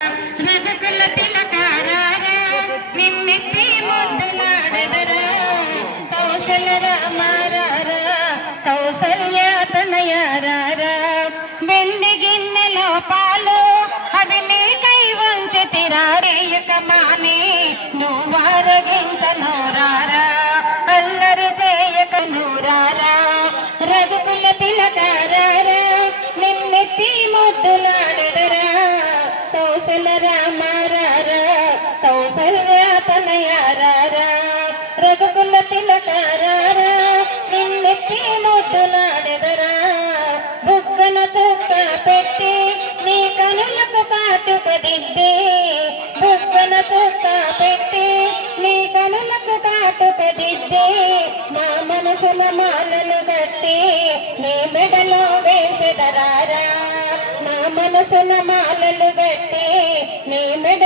రఘుకుల తిలకారారా నిన్నెత్తి ముద్దులాడెదరా కౌసల్య రామారారా కౌసల్య తనయారారా వెండి గిన్నెలో పాలు అవి నీకై వంచితిరారేయక మాని నువ్వారగించనోరారా అల్లరి చేయక నూరారా రఘుకుల తిలకారారా నిన్నెత్తి ముద్దులాడెదరా కౌసల్య రామారారా కౌసల్య తనయారారా రఘుకుల తిలకారారా నిన్నెత్తి ముద్దులాడెదరా బుగ్గన చుక్క పెట్టి నీ కనులకు కాటుక దిద్ది బుగ్గన చుక్క పెట్టి నీ కనులకు కాటుక దిద్ది మా మనసుల మాలలు కట్టి నీ మెడలో వేసెదరారా నా మనసుల మాలలు కట్టి నీ మెడ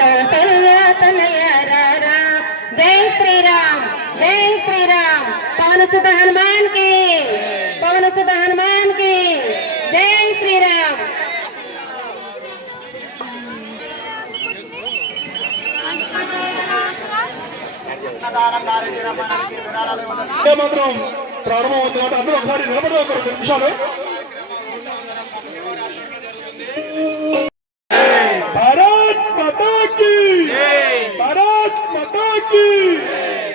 కౌసల్య తనయారారా జై శ్రీరామ్ జై శ్రీరామ్ పవన సుత హనుమాన్ కి పవన సుత హనుమాన్ కి జై శ్రీరామ్ మాత్రం ప్రారంభమవుతున్నట్టు అందరూ ఒకసారి నిలబడి ఒక 2 నిమిషాలు. భారత్ మాతా కీ భారత్ మాతా కీ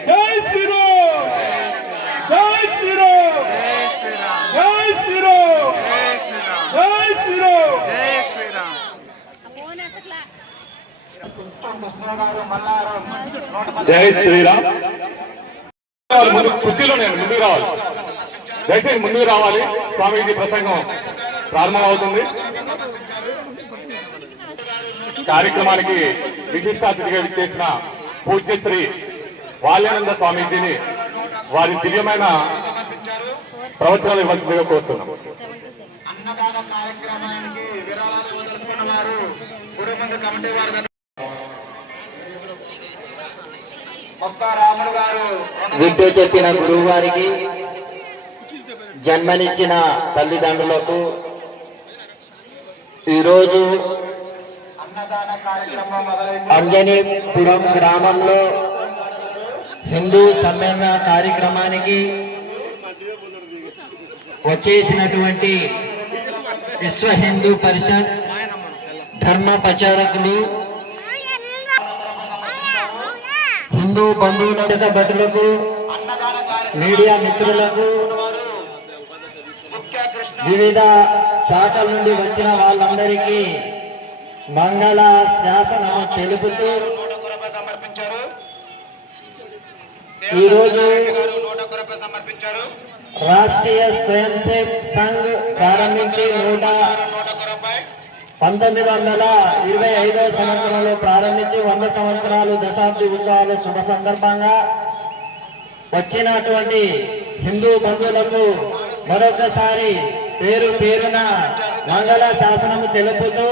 జై శ్రీరామ్ జై శ్రీరామ్ జై శ్రీరామ్ జై శ్రీరామ్ జై శ్రీరామ్. జై శ్రీరామ్. కుర్చీలో నేను ముందుకు రావాలి, దయచేసి ముందుకు రావాలి. స్వామీజీ ప్రసంగం ప్రారంభం అవుతుంది. కార్యక్రమానికి విశిష్ట అతిథిగా విచ్చేసిన పూజ్యశ్రీ బాల్యానంద స్వామీజీని వారి దివ్యమైన ప్రవచనాలు ఇవ్వాల్సిందిగా కోరుతున్నాం. విద్య చెప్పిన గురువు గారికి, జన్మనిచ్చిన తల్లిదండ్రులకు, ఈరోజు అంజనీపురం గ్రామంలో హిందూ సమ్మేళన కార్యక్రమానికి వచ్చేసినటువంటి విశ్వ హిందూ పరిషత్ ధర్మ ప్రచారకులు, హిందూ బంధువుల భటులకు, మీడియా మిత్రులకు, వివిధ శాఖల నుండి వచ్చిన వాళ్ళందరికీ మంగళ శాసనము తెలుపుతూ ఈరోజు రాష్ట్రీయ స్వయం సేవక్ సంఘ్ ప్రారంభించి 1925వ సంవత్సరంలో ప్రారంభించి 100 సంవత్సరాలు దశాబ్ది ఉత్సవాలు శుభ సందర్భంగా వచ్చినటువంటి హిందూ బంధువులకు మరొకసారి పేరు పేరున మంగళ శాసనము తెలుపుతూ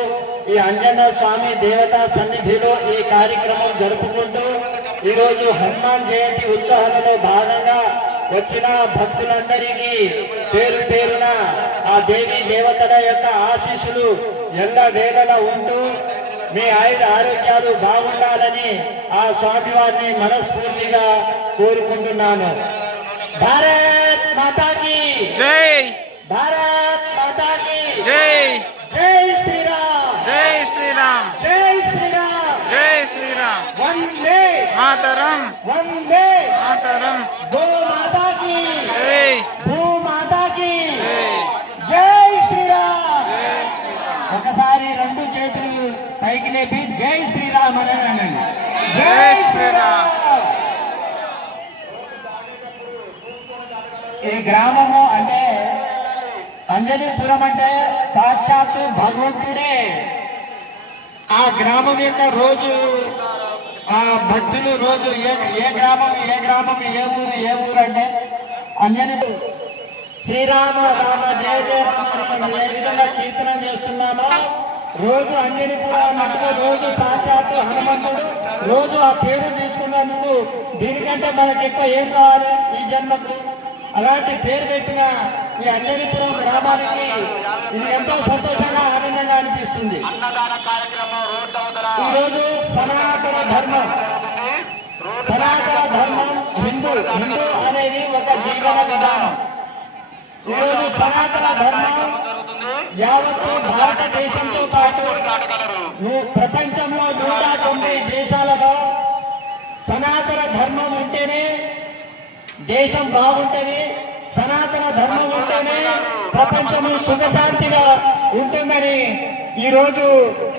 ఈ అంజన్న స్వామి దేవతా సన్నిధిలో ఈ కార్యక్రమం జరుపుకుంటూ ఈరోజు హనుమాన్ జయంతి ఉత్సవాలలో భాగంగా వచ్చిన భక్తులందరికీ పేరు పేరున ఆ దేవి దేవతల యొక్క ఆశీస్సులు ఎల్ల వేళలా ఉంటూ మీ ఆయుధ ఆరోగ్యాలు బాగుండాలని ఆ స్వామి వారిని మనస్ఫూర్తిగా కోరుకుంటున్నాను. భారత్ మాతాకి జై, భారత్ మాతాకి జై. జై శ్రీరామ్ జై శ్రీరామ్ జై శ్రీరామ్ జై శ్రీరామ్. వందే మాతరం వందే మాతరం. గో మాతాకి జై, భూ మాతాకి జై. జై శ్రీరామ్ జై శ్రీరామ్. ఒకసారి 2 చేతులు పైకి లేపి జై శ్రీరామ్ అని అనండి. జై శ్రీరామ్. ఈ గ్రామము అంటే అంజనీపురం అంటే సాక్షాత్తు భగవంతుడే. ఆ గ్రామం యొక్క రోజు ఆ భక్తులు రోజు ఏ గ్రామం ఏ ఊరు అంటే అంజనీ శ్రీరామ రామ జయ జయ రామ ఏ విధంగా కీర్తన చేస్తున్నామో రోజు అంజనీపురం అన్నట్టుగా రోజు సాక్షాత్తు హనుమంతుడు రోజు ఆ పేరు తీసుకున్నందుకు దీనికంటే మనకి ఎక్కువ ఏం కావాలి ఈ జన్మకు? అలాంటి పేరు పెట్టిన ఈ అంజనీపురం గ్రామానికి ఇది ఎంతో సంతోషంగా ఆనందంగా అనిపిస్తుంది. ఈరోజు సనాతన ధర్మం హిందూ అనేది ఒక జీవన విధానం. ఈరోజు సనాతన ధర్మం యావత్తు భారతదేశంతో పాటు ప్రపంచంలో 190 దేశాలలో సనాతన ధర్మం ఉంటేనే దేశం బాగుంటుంది, సనాతన ధర్మం ఉంటేనే ప్రపంచము సుఖశాంతిగా ఉంటుందని ఈరోజు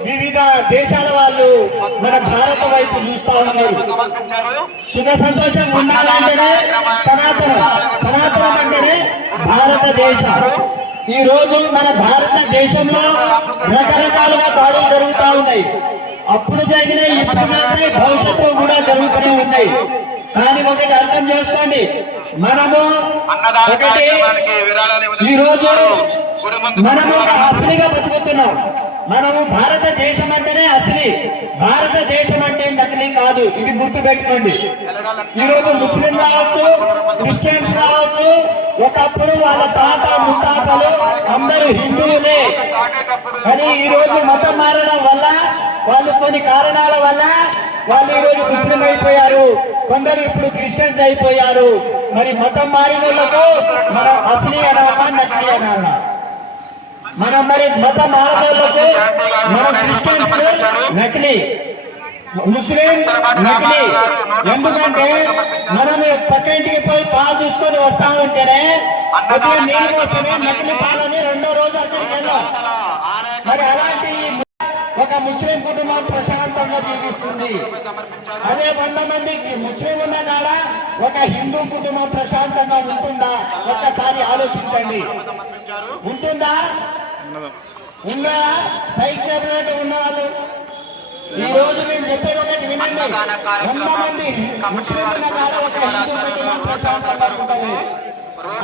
వివిధ దేశాల వాళ్ళు మన భారత వైపు చూస్తా ఉన్నారు. సుఖ సంతోషం ఉండాలంటేనే సనాతనం అంటేనే భారతదేశం. ఈ రోజు మన భారతదేశంలో రకరకాలుగా దాడులు జరుగుతూ ఉన్నాయి. అప్పుడు జరిగినాయి, ఇప్పుడు జరిగినాయి, భవిష్యత్తులో కూడా జరుగుతూనే ఉన్నాయి. కానీ ఒకటి అర్థం చేసుకోండి, మనము ఒకటి ఈరోజు మనము అసలుగా బతుకుతున్నాం. మనము భారతదేశం అంటేనే అసలు, భారతదేశం అంటే నకిలీ కాదు. ఇది గుర్తు పెట్టుకోండి. ఈరోజు ముస్లిం కావచ్చు, క్రిస్టియన్స్ కావచ్చు, ఒకప్పుడు వాళ్ళ తాత ముత్తాతలు అందరూ హిందువులే. కానీ ఈరోజు మతం మారడం వల్ల వాళ్ళు కొన్ని కారణాల వల్ల వాళ్ళు ఈరోజు ముస్లిం అయిపోయారు, కొందరు ఇప్పుడు క్రిస్టియన్స్ అయిపోయారు. మరి మతం మారిన వాళ్ళకు మనం అసలీ అనాలా నకిలీ అనాలా? మనం మరి మతం మారవాళ్ళకు మనం క్రిస్టియన్స్ నకిలీ, ముస్లిం నకిలీ. ఎందుకంటే మనం పక్కింటికి పోయి పాలు తీసుకొని వస్తా ఉంటేనే కొద్దిగా నీళ్ళు వస్తేనే నకిలీ పాలని రెండో రోజు అక్కడికి వెళ్ళాం. మరి అలాంటి ఒక ముస్లిం కుటుంబం ప్రశాంతంగా జీవిస్తుంది. అదే 100 మందికి ముస్లిం ఉన్న కాడ ఒక హిందూ కుటుంబం ప్రశాంతంగా ఉంటుందా? ఒక్కసారి ఆలోచించండి. ఉంటుందా? ఉందా? పైకి చెప్పినట్టు ఉన్నవాళ్ళు ఈ రోజు నేను చెప్పేది ఒకటి వినండి. 100 మంది ముస్లిం ఉన్న కాడ ఒక హిందూ కుటుంబం ప్రశాంతంగా ఉంటుంది.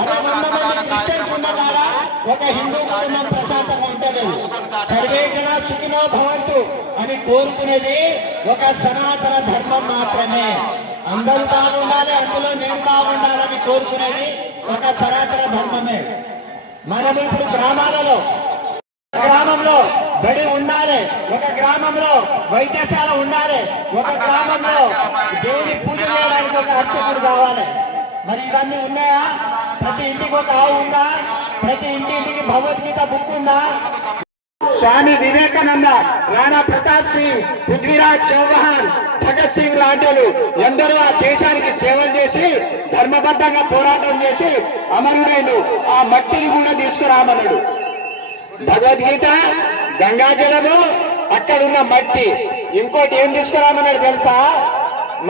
అదే 100 మంది క్రిస్టియన్స్ ఉన్న కాడ ఒక హిందూ కుటుంబం ప్రశాంతంగా ఉండలేదు. సర్వే జన సుఖినో భవంతు అని కోరుకునేది ఒక సనాతన ధర్మం మాత్రమే. అందరూ బాగుండాలి, అందులో నేను బాగుండాలని కోరుకునేది ఒక సనాతన ధర్మమే. మనం ఇప్పుడు గ్రామాలలో బడి ఉండాలి, ఒక గ్రామంలో వైద్యశాల ఉండాలి, ఒక గ్రామంలో దేవుని పూజ చేయడానికి ఒక అర్చకుడు కావాలి. మరి ఇవన్నీ ఉన్నాయా? ప్రతి ఇంటికి ఒక ఆవు ఉందా? ప్రతి ఇంటికి భగవద్గీత బుక్ ఉందా? స్వామి వివేకానంద, రాణా ప్రతాప్ సింగ్, పృథ్వీరాజ్ చౌహాన్, భగత్ సింగ్ లాంటి వాళ్ళు ఎందరో ఆ దేశానికి సేవలు చేసి ధర్మబద్ధంగా పోరాటం చేసి అమరుడైన ఆ మట్టిని కూడా తీసుకురామన్నాడు. భగవద్గీత, గంగాజలము, అక్కడున్న మట్టి, ఇంకోటి ఏం తీసుకురామన్నాడు తెలుసా?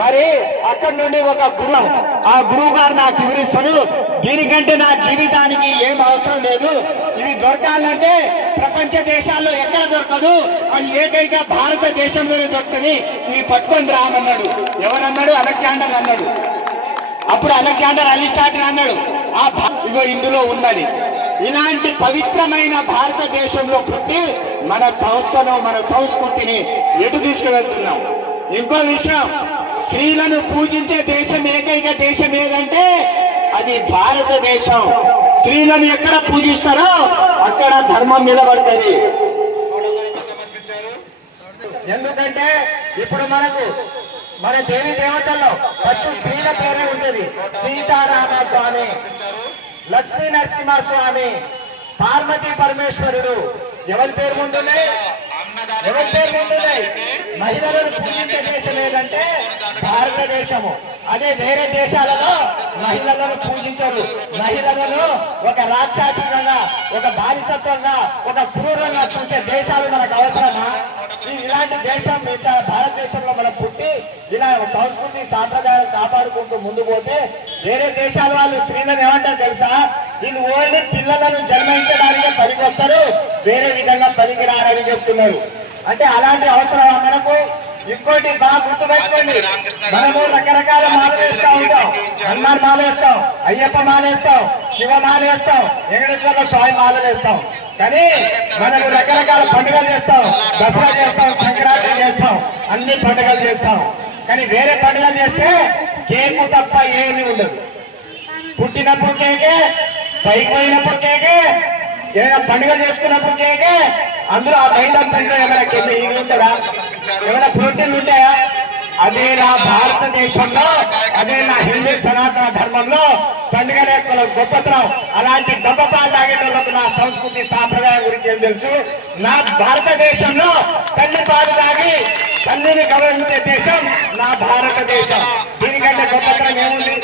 మరి అక్కడి నుండి ఒక గురువు, ఆ గురువు గారు నాకు వివరిస్తాడు, దీనికంటే నా జీవితానికి ఏం అవసరం లేదు, ఇవి దొరకాలంటే ప్రపంచ దేశాల్లో ఎక్కడ దొరకదు, అది ఏకైక భారతదేశంలోనే దొరుకుతుంది, ఇవి పట్టుకొని రామన్నాడు. ఎవరన్నాడు? అలెగ్జాండర్ అన్నాడు. అప్పుడు అలెగ్జాండర్ అరిస్టాటిల్ అన్నాడు, ఇగో ఇందులో ఉన్నది. ఇలాంటి పవిత్రమైన భారతదేశంలో పుట్టి మన సంస్థను, మన సంస్కృతిని ఎటు తీసుకువెళ్తున్నాం. ఇంకో విషయం, స్త్రీలను పూజించే దేశం ఏకైక దేశం ఏదంటే అది భారతదేశం. స్త్రీలను ఎక్కడ పూజిస్తారో అక్కడ ధర్మం నిలబడుతుంది. ఎందుకంటే ఇప్పుడు మన దేవి దేవతల్లో ఫస్ట్ స్త్రీల పేరే ఉంటుంది. సీతారామ స్వామి, లక్ష్మీ నరసింహస్వామి, పార్వతీ పరమేశ్వరుడు. ఎవరి పేరు ముందున్నాయి? మహిళలను పూజించే దేశం ఏదంటే భారతదేశము. అదే వేరే దేశాలలో మహిళలను పూజించరు. మహిళలను ఒక రాక్షసంగా, ఒక బానిసత్వంగా, ఒక క్రూరంగా చూసే దేశాలు మనకు అవసరమా? ఇలాంటి దేశం భారతదేశంలో మనం పుట్టి ఇలా సంస్కృతి సాంప్రదాయాలు కాపాడుకుంటూ ముందు పోతే వేరే దేశాల వాళ్ళు స్త్రీలను ఏమంటారు తెలుసా? వీళ్ళు ఓన్లీ పిల్లలను జన్మించడానికే పనికి వస్తారు, వేరే విధంగా పనికి రారని చెప్తున్నారు. అంటే అలాంటి అవసరం మనకు. ఇంకోటి బాగా గుర్తుపెట్టుకోండి, మనము రకరకాల మాలలు వేస్తూ ఉంటాం. హనుమాన్ మాల వేస్తాం, అయ్యప్ప మాల వేస్తాం, శివ మాల వేస్తాం, వెంకటేశ్వర స్వామి మాలలు వేస్తాం. కానీ మనము రకరకాల పండుగలు చేస్తాం, దసరా చేస్తాం, సంక్రాంతి చేస్తాం, అన్ని పండుగలు చేస్తాం. కానీ వేరే పండుగలు చేస్తే కేకు తప్ప ఏమీ ఉండదు. పుట్టినప్పుడు కేకే, పైకి పోయినప్పుడు కేకే, ఏదైనా పండుగ చేసుకున్నప్పుడు కేకే అందులో ఆ మైదాన్ పండుగ ఏమైనా కింద ఇది ఉంటుందా, ఏమైనా ప్రోటీన్లు ఉంటాయా? అదే నా భారతదేశంలో, అదే నా హిందూ సనాతన ధర్మంలో పండుగల యొక్క గొప్పతనం. అలాంటి గొప్పపాలు తాగేటోళ్ళకు నా సంస్కృతి సాంప్రదాయం గురించి ఏం తెలుసు? నా భారతదేశంలో తల్లి పాలు తాగి తల్లిని గౌరవించే దేశం నా భారతదేశం. దీనికంటే గొప్పతనం ఏముంది?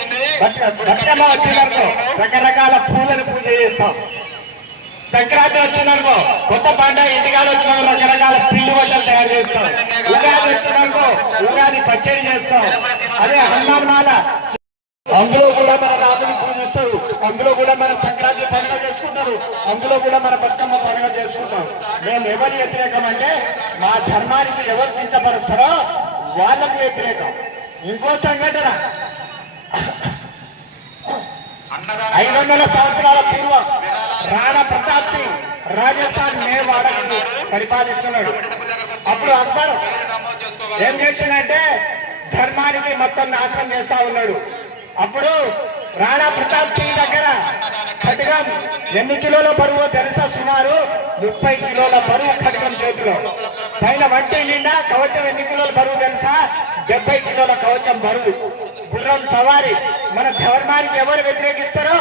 బతుకమ్మ వచ్చిందనుకో రకరకాల పూలను పూజ చేస్తాం. సంక్రాంతి వచ్చిందనుకో కొత్త పండుగ, ఇంటికాలు వచ్చిన రకరకాల పిండి వంటలు తయారు చేస్తాం. ఉగాది వచ్చిందనుకో ఉగాది పచ్చడి చేస్తాం. అదే హనుమాన్ అందులో కూడా మన రాముని పూజిస్తారు, అందులో కూడా మన సంక్రాంతి పండుగ చేసుకుంటారు, అందులో కూడా మన బతుకమ్మ పండుగ చేసుకుంటాం. మేము ఎవరు వ్యతిరేకం అంటే మా ధర్మానికి ఎవరు కించపరుస్తారో వాళ్ళకు వ్యతిరేకం. ఇంకో సంఘటన 500 సంవత్సరాల పూర్వం రాణా ప్రతాప్ సింగ్ రాజస్థాన్ మేవాడకు పరిపాలిస్తున్నాడు. అప్పుడు అక్బర్ ఏం చేసిందంటే ధర్మానికి మొత్తం నాశనం చేస్తా ఉన్నాడు. అప్పుడు రాణా ప్రతాప్ సింగ్ దగ్గర ఖడ్గం ఎన్ని కిలోల బరువు తెలుసా? సుమారు 30 కిలోల బరువు ఖడ్గం చేతిలో. పైన వంటి నిండా కవచం ఎన్ని కిలోల బరువు తెలుసా? 70 కిలోల కవచం బరువు. గుర్రం సవారి. మన ధర్మానికి ఎవరు వ్యతిరేకిస్తారో,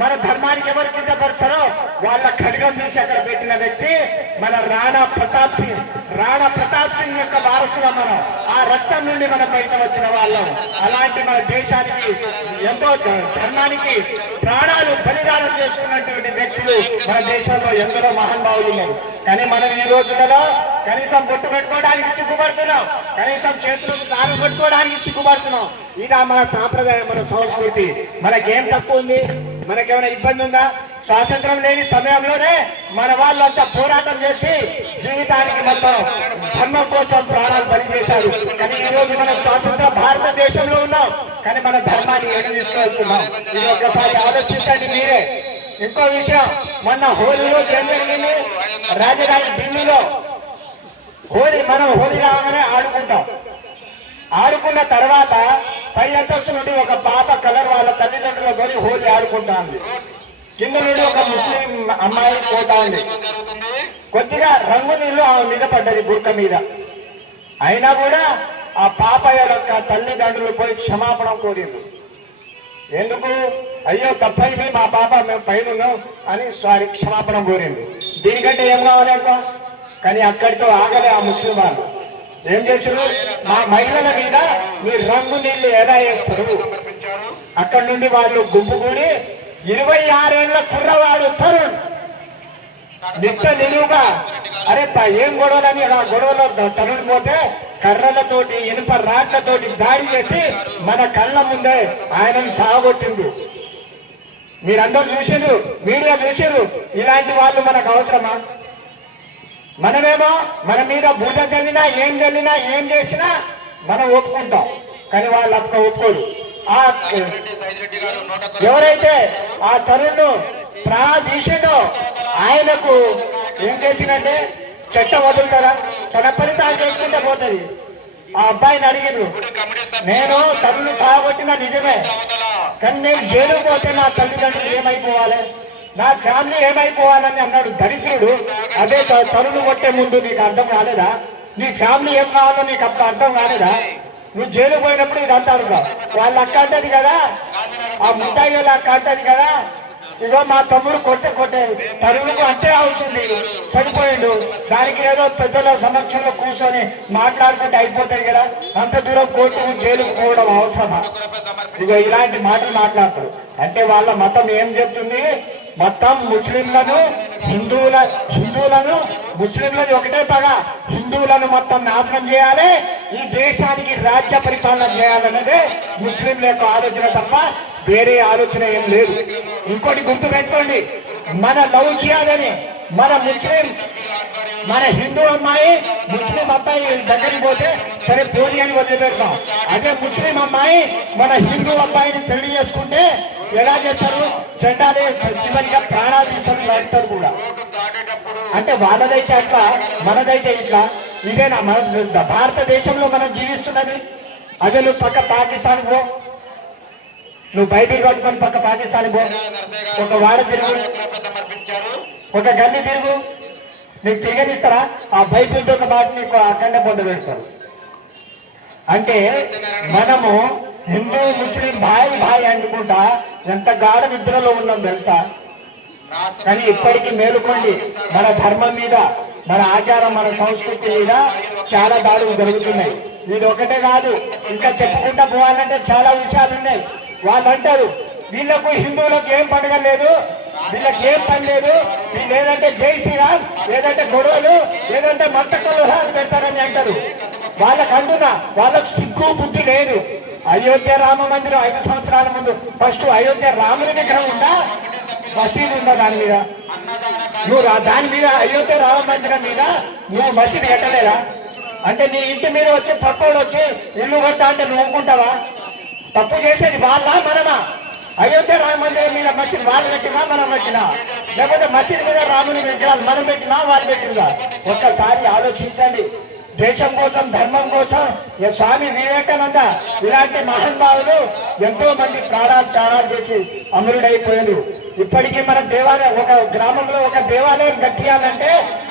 మన ధర్మానికి ఎవరు కించపరుస్తారో వాళ్ళ ఖడ్గం తీసి అక్కడ పెట్టిన వ్యక్తి మన రాణా ప్రతాప్ సింగ్. రాణా ప్రతాప్ సింగ్ యొక్క వారసులం మనం. ఆ రక్తం నుండి మనం బయట వచ్చిన వాళ్ళం. అలాంటి మన దేశానికి ఎంతో ధర్మానికి ప్రాణాలు బలిదానం చేసుకున్నటువంటి వ్యక్తులు మన దేశంలో ఎందరో మహానుభావులు ఉన్నారు. కానీ మనం ఈ రోజులలో కనీసం బొట్టు పెట్టుకోవడానికి సిగ్గుపడుతున్నాం, కనీసం చేతులకు దారం పెట్టుకోవడానికి సిగ్గుపడుతున్నాం. ఇదా మన సాంప్రదాయం, మన సంస్కృతి. మనకేం తక్కువ ఉంది? మనకేమైనా ఇబ్బంది ఉందా? స్వాతంత్రం లేని సమయంలోనే మన వాళ్ళంతా పోరాటం చేసి జీవితానికి మొత్తం ధర్మం కోసం ప్రాణాలు బలి చేశారు. కానీ ఈ రోజు మనం స్వాతంత్ర భారతదేశంలో ఉన్నాం, కానీ మన ధర్మాన్ని ఎటు తీసుకెళ్తున్నాం? ఇది ఒకసారి ఆలోచించండి మీరే. ఇంకో విషయం, మొన్న హోలీ రోజు ఏం జరిగింది? రాజధాని ఢిల్లీలో మనం హోలీ రాగానే ఆడుకుంటాం. ఆడుకున్న తర్వాత పై అంతస్తు నుండి ఒక పాప కలర్ వాళ్ళ తల్లిదండ్రులతో హోలీ ఆడుకుంటా ఉంది. కింద నుండి ఒక ముస్లిం అమ్మాయి పోతా ఉంది. కొద్దిగా రంగు నీళ్లు ఆమె మీద పడ్డది, బుర్క మీద. అయినా కూడా ఆ పాప యొక్క తల్లిదండ్రులు పోయి క్షమాపణ కోరింది. ఎందుకు? అయ్యో తప్పైంది, మా పాప మేము పైన ఉన్నాం అని సారీ క్షమాపణ కోరింది. దీనికంటే ఏం కావాలి ఎక్కువ? కానీ అక్కడితో ఆగలే ఆ ముస్లిం వాళ్ళు. ఏం చేశారు? మా మహిళల మీద మీరు రంగు నీళ్లు ఎలా వేస్తారు? అక్కడి నుండి వాళ్ళు గుంపుకూడి 26 ఏళ్ల కుర్రవాడు తరుణ్ నిట్ట నిలువుగా అరే ఏం గొడవలని ఆ గొడవలో తరుణ్ పోతే కర్రలతోటి ఇనుప రాట్లతోటి దాడి చేసి మన కళ్ళ ముందే ఆయనను సాగొట్టిండు. మీరందరూ చూసారు, మీడియా చూసారు. ఇలాంటి వాళ్ళు మనకు అవసరమా? మనమేమో మన మీద బురద చల్లినా ఏం చేసినా మనం ఒప్పుకుంటాం, కానీ వాళ్ళు అప్పుడు ఒప్పుకోరు. ఎవరైతే ఆ తరుణ్ ప్రాణాలు తీసిండో ఆయనకు ఏం చేసిందంటే చట్టం వదులుతారా? తన పని తాను చేసుకుంటే పోతుంది. ఆ అబ్బాయిని అడిగిరు, నేను తరుణ్ సాగొట్టిన నిజమే, కానీ నేను జైలుకు పోతే నా తల్లిదండ్రులు ఏమైపోవాలి, నా ఫ్యామిలీ ఏమైపోవాలని అన్నాడు దరిద్రుడు. అదే తరుణ్ కొట్టే ముందు నీకు అర్థం కాలేదా? నీ ఫ్యామిలీ ఏం కావాలో నీకు అప్పుడు అర్థం కాలేదా? నువ్వు జైలు పోయినప్పుడు ఇదంతా అడుగుతావు. వాళ్ళ అక్క అంటది కదా, ఆ ముద్దాయి వాళ్ళ అక్క అంటది కదా, ఇగో మా తమ్ముడు కొట్టే తరుణుకు అంటే అవుతుంది, చనిపోయిండు, దానికి ఏదో పెద్దల సమక్షంలో కూర్చొని మాట్లాడుకుంటే అయిపోతాయి కదా, అంత దూరం కోర్టుకు జైలుకు పోవడం అవసరమా? ఇగో ఇలాంటి మాటలు మాట్లాడతారు. అంటే వాళ్ళ మతం ఏం చెప్తుంది? మొత్తం ముస్లింలను హిందువులను ముస్లింలది ఒకటే పగ, హిందువులను మొత్తం నాశనం చేయాలి, ఈ దేశానికి రాజ్య పరిపాలన చేయాలన్నదే ముస్లింల యొక్క ఆలోచన తప్ప వేరే ఆలోచన ఏం లేదు. ఇంకోటి గుర్తు పెట్టుకోండి, మన లవ్ చేయాలని మన హిందూ అమ్మాయి ముస్లిం అబ్బాయి దగ్గరికి పోతే సరే పోనీ అని వదిలిపెడతాం. అదే ముస్లిం అమ్మాయి మన హిందూ అబ్బాయిని పెళ్లి చేసుకుంటే ఎలా చేస్తారు? చెండాలి, చివరిగా ప్రాణాలు తీసుకొని పెడతారు కూడా. అంటే వాళ్ళదైతే అట్లా, మనదైతే ఇట్లా. ఇదేనా మన భారతదేశంలో మనం జీవిస్తున్నది? అదే నువ్వు పక్క పాకిస్తాన్ పో, నువ్వు బైబిల్ పట్టుకొని పక్క పాకిస్తాన్ పో, ఒక వారం తిరుగు ఒక గల్లి తిరుగు, నీకు తిరగనిస్తారా? ఆ బైబిల్తో ఒక మాట నీకు అఖండ పొంద పెడతారు. అంటే మనము హిందూ ముస్లిం భాయ్ అనుకుంటా ఎంత గాఢ నిద్రలో ఉన్నాం తెలుసా? కానీ ఇప్పటికీ మేలుకోండి, మన ధర్మం మీద, మన ఆచారం, మన సంస్కృతి మీద చాలా దాడులు జరుగుతున్నాయి. ఇది ఒకటే కాదు, ఇంకా చెప్పుకుంటా పోవాలంటే చాలా విషయాలు ఉన్నాయి. వాళ్ళు అంటారు వీళ్ళకు హిందువులకు ఏం పండుగ లేదు, వీళ్ళకి ఏం పని లేదు, వీళ్ళు ఏదంటే జై శ్రీరామ్, లేదంటే గొడవలు, లేదంటే మత కలహాలు పెడతారని అంటారు. వాళ్ళకు అంటున్నా, వాళ్ళకు సిగ్గు బుద్ధి లేదు. అయోధ్య రామ మందిరం 5 సంవత్సరాల ముందు ఫస్ట్ అయోధ్య రాముని విగ్రహం ఉందా, మసీదు ఉందా? దాని మీద నువ్వు దాని మీద అయోధ్య రామ మందిరం మీద నువ్వు మసీదు కట్టలేదా? అంటే నీ ఇంటి మీద వచ్చి పక్కోడు వచ్చి ఇల్లు కట్టా అంటే నువ్వు ఊరుకుంటావా? తప్పు చేసేది వాళ్ళ మనమా? అయోధ్య రామ మందిరం మీద మసీదు వాళ్ళు పెట్టినా మనం పెట్టినా, లేకపోతే మసీదు మీద రాముని విగ్రహాలు మనం పెట్టినా వాళ్ళు పెట్టినా? ఒక్కసారి ఆలోచించండి. దేశం కోసం, ధర్మం కోసం స్వామి వివేకానంద ఇలాంటి మహానుభావులు ఎంతో మంది ప్రాణాలు చేసి అమరుడైపోయారు. ఇప్పటికీ మన దేవాలయం, ఒక గ్రామంలో ఒక దేవాలయం కట్టియాలంటే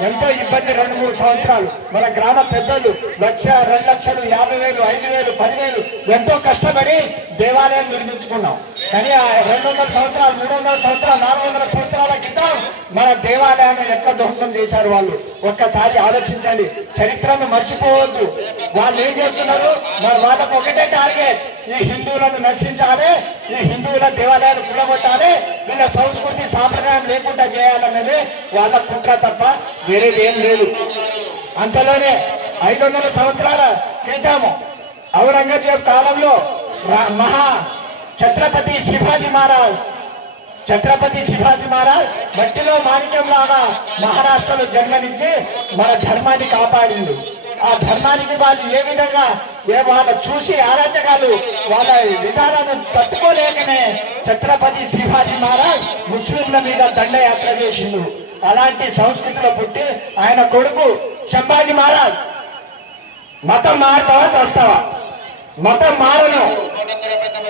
ఎంతో ఇబ్బంది. 2-3 సంవత్సరాలు మన గ్రామ పెద్దలు 1,00,000, 2,00,000, 50,000, 5,000, 10,000 ఎంతో కష్టపడి దేవాలయం నిర్మించుకున్నాం. కానీ ఆ 200 సంవత్సరాలు, 300 సంవత్సరాలు, 400 సంవత్సరాల క్రితం మన దేవాలయాన్ని ఎట్లా ధ్వంసం చేశారు వాళ్ళు ఒక్కసారి ఆలోచించండి. చరిత్రను మర్చిపోవద్దు. వాళ్ళు ఏం చేస్తున్నారు? వాళ్ళకు ఒకటే టార్గెట్, ఈ హిందువులను నశించాలి, ఈ హిందువుల దేవాలయాలు కూడగొట్టాలి, వీళ్ళ సంస్కృతి సాంప్రదాయం లేకుండా చేయాలన్నది వాళ్ళ కుట్ర తప్ప వేరేది ఏం లేదు. అంతలోనే 500 సంవత్సరాల క్రితము ఔరంగజేబ్ కాలంలో ఛత్రపతి శివాజీ మహారాజ్ మట్టిలో మాణిక్యం లాగా మహారాష్ట్రలో జన్మనిచ్చి మన ధర్మాన్ని కాపాడిండు. ఆ ధర్మానికి వాళ్ళు ఏ విధంగా వాళ్ళ చూసి అరాచకాలు వాళ్ళ విధానాలను తట్టుకోలేకనే ఛత్రపతి శివాజీ మహారాజ్ ముస్లింల మీద దండయాత్ర చేసిండు. అలాంటి సంస్కృతిలో పుట్టి ఆయన కొడుకు సంభాజీ మహారాజ్ మతం మారుతావా చేస్తావా? మతం మారను,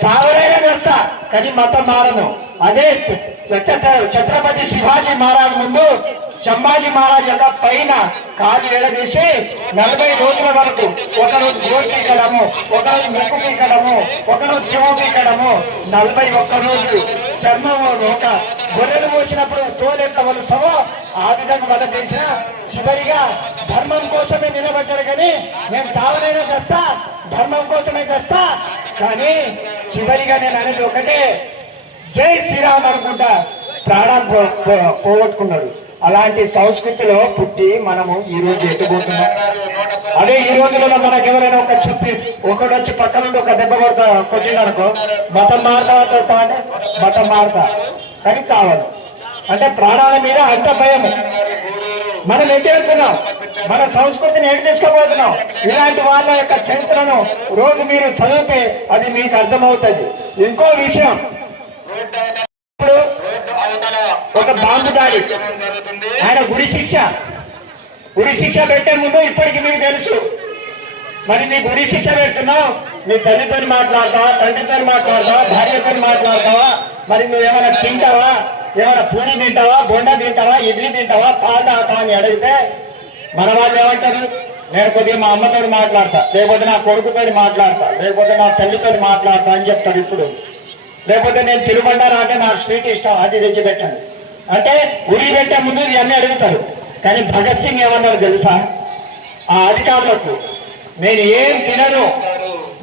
చావరైనా చేస్తా కానీ మతం మారను. అదే ఛత్రపతి శివాజీ మహారాజ్ ముందు సంభాజీ మహారాజ్ యొక్క పైన కాలు ఎడదీసి 40 రోజుల వరకు, ఒకరోజు గోరు పీకడము, ఒకరోజు ముక్కు పీకడము, ఒకరోజు చెవు పీకడము, 41 రోజులు చర్మము ఒక గొర్రెలు పోసినప్పుడు తోలు ఎట్లా వలుస్తావో ఆ విధంగా వల్ల చేసిన చివరిగా ధర్మం కోసమే నిలబడ్డారు. కానీ నేను చావనైనా చేస్తా, ధర్మం కోసమే చేస్తా, కానీ చివరిగా నేను అనేది ఒకటే, జై శ్రీరామ్ అనుకుంటా ప్రాణాలు పోగొట్టుకున్నాడు. అలాంటి సంస్కృతిలో పుట్టి మనము ఈ రోజు ఎట్టుకుంటున్నాం. అదే ఈ రోజులలో మనకు ఎవరైనా ఒక చెప్పి ఒకడు వచ్చి పక్క నుండి ఒక దెబ్బ కొట్టిననుకో, మతం మారుతావా చేస్తా అంటే మతం మారుతా కానీ చావదు. అంటే ప్రాణాల మీద అంత భయము. మనం ఎటు వెళ్తున్నాం, మన సంస్కృతిని ఎటు తీసుకుపోతున్నాం. ఇలాంటి వాళ్ళ యొక్క చరిత్రను రోజు మీరు చదివితే అది మీకు అర్థమవుతుంది. ఇంకో విషయం, ఇప్పుడు ఒక బాంబు దాడి, ఆయన ఉరి శిక్ష పెట్టే ముందు ఇప్పటికీ మీకు తెలుసు. మరి నీకు ఉరి శిక్ష పెడుతున్నావు, నీ తల్లితో మాట్లాడతావా, తండ్రితో మాట్లాడతావా, భార్యతో మాట్లాడతావా? మరి నువ్వు ఏమైనా తింటావా? ఏమైనా పూరి తింటావా, బొండ తింటావా, ఇడ్లీ తింటావా, పాలు తాగుతావా అని అడిగితే మన వాళ్ళు ఏమంటారు? నేను కొద్దిగా మా అమ్మతో మాట్లాడతా, లేకపోతే నా కొడుకుతో మాట్లాడతా, లేకపోతే నా తల్లితో మాట్లాడతా అని చెప్తాడు. ఇప్పుడు లేకపోతే నేను తిరుబండారా అంటే నాకు స్వీట్ ఇష్టం, అది తెచ్చి పెట్టండి అంటే ఉరి పెట్టే ముందు ఇవన్నీ అడుగుతారు. కానీ భగత్ సింగ్ ఏమన్నారు తెలుసా? ఆ అధికారులకు, నేను ఏం తినను,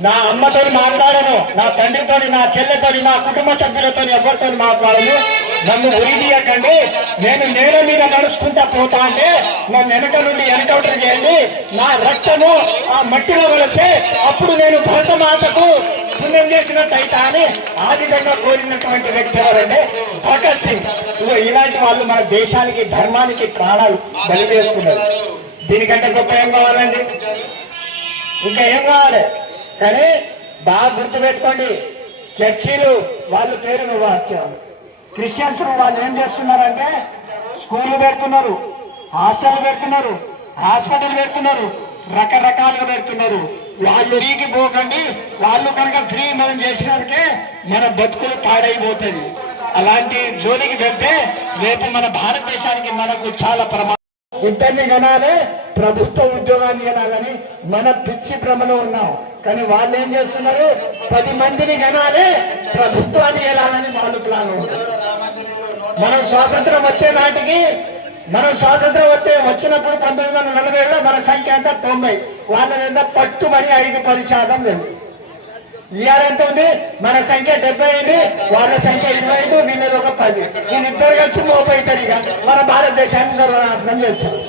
నా అమ్మతో మాట్లాడను, నా తండ్రితో, నా చెల్లెతో, నా కుటుంబ సభ్యులతో ఎవరితో మాట్లాడను, నన్ను ఉరిదీయకండి, నేను నేల మీద నడుచుకుంటా పోతా అంటే నన్ను వెనక నుండి ఎన్కౌంటర్ చేయండి, నా రక్తము ఆ మట్టిలో వలసే అప్పుడు నేను భరతమాతకు పుణ్యం చేసినట్టయితా అని ఆ విధంగా కోరినటువంటి వ్యక్తి ఎవరంటే భగత్ సింగ్. ఇలాంటి వాళ్ళు మన దేశానికి, ధర్మానికి ప్రాణాలు బలి చేసుకున్నారు. దీనికంటే గొప్ప ఏం కావాలండి? ఇంకా ఏం కావాలి? కానీ బాగా గుర్తుపెట్టుకోండి, చర్చీలు వాళ్ళ పేరును క్రిస్టియన్స్ వాళ్ళు ఏం చేస్తున్నారంటే స్కూళ్ళు పెడుతున్నారు, హాస్టల్ పెడుతున్నారు, హాస్పిటల్ పెడుతున్నారు, రకరకాలుగా పెడుతున్నారు. వాళ్ళు రీకి పోకండి, వాళ్ళు కనుక ఫ్రీ మనం చేసినకే మన బతుకులు పాడైపోతుంది. అలాంటి జోలికి వెళ్తే రేపు మన భారతదేశానికి మనకు చాలా ప్రమాదం. ఇద్దరిని కనాలి, ప్రభుత్వ ఉద్యోగాన్ని కనాలని మన పిచ్చి భ్రమలో ఉన్నాం. కానీ వాళ్ళు ఏం చేస్తున్నారు, 10 మందిని కనాలి, ప్రభుత్వాన్ని వెళ్ళాలని వాళ్ళు ప్లాన్ ఉంటారు. మనం స్వాతంత్రం వచ్చే నాటికి వచ్చినప్పుడు 1940లో మన సంఖ్య అంతా 90, వాళ్ళ పట్టుమని 5-10% లేదు. ఇవాళ ఎంత ఉంది, మన సంఖ్య 75, వాళ్ళ సంఖ్య 25, వీళ్ళది ఒక 10. వీళ్ళిద్దరు కలిసి 30 అవుతారు. ఇక మన భారతదేశాన్ని సర్వనాశనం చేస్తారు.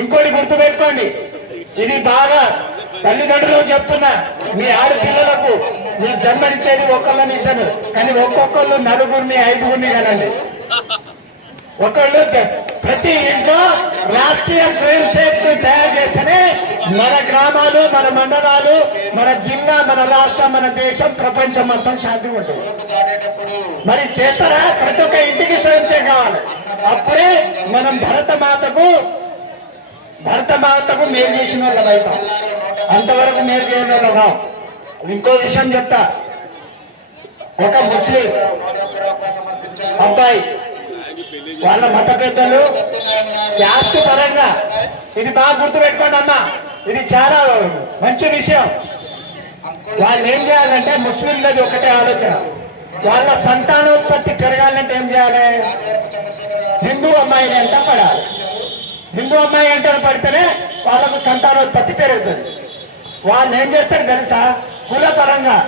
ఇంకోటి గుర్తుపెట్టుకోండి, ఇది బాగా తల్లిదండ్రులకు చెప్తున్నా, మీ ఆడపిల్లలకు మీరు జన్మనిచ్చేది ఒకళ్ళని ఇద్దరు, కానీ ఒక్కొక్కళ్ళు 4గురిని 5గురిని కనండి. ఒకళ్ళు ప్రతి ఇంట్లో రాష్ట్రీయ స్వయం సేవకు తయారు చేస్తేనే మన గ్రామాలు, మన మండలాలు, మన జిల్లా, మన రాష్ట్రం, మన దేశం, ప్రపంచం మొత్తం శాంతిగా ఉంటుంది. మరి చేస్తారా? ప్రతి ఒక్క ఇంటికి స్వయం సేవ కావాలి. అప్పుడే మనం భరతమాతకు మేలు చేసిన వాళ్ళం అవుతాం. అంతవరకు మేలు చేయని వాళ్ళం కావు. ఇంకో విషయం చెప్తా, ఒక ముస్లిం అబ్బాయి వాళ్ళ మత పెద్దలు క్యాస్ట్ పరంగా, ఇది బాగా గుర్తుపెట్టుకోండి అమ్మా, ఇది చాలా మంచి విషయం. వాళ్ళు ఏం చేయాలంటే, ముస్లింలది ఒకటే ఆలోచన, వాళ్ళ సంతానోత్పత్తి పెరగాలంటే ఏం చేయాలి, హిందూ అమ్మాయిని అంట పడాలి. హిందూ అమ్మాయి అంటే పడితేనే వాళ్ళకు సంతానోత్పత్తి పెరుగుతుంది. వాళ్ళు ఏం చేస్తారు తెలుసా, కులపరంగా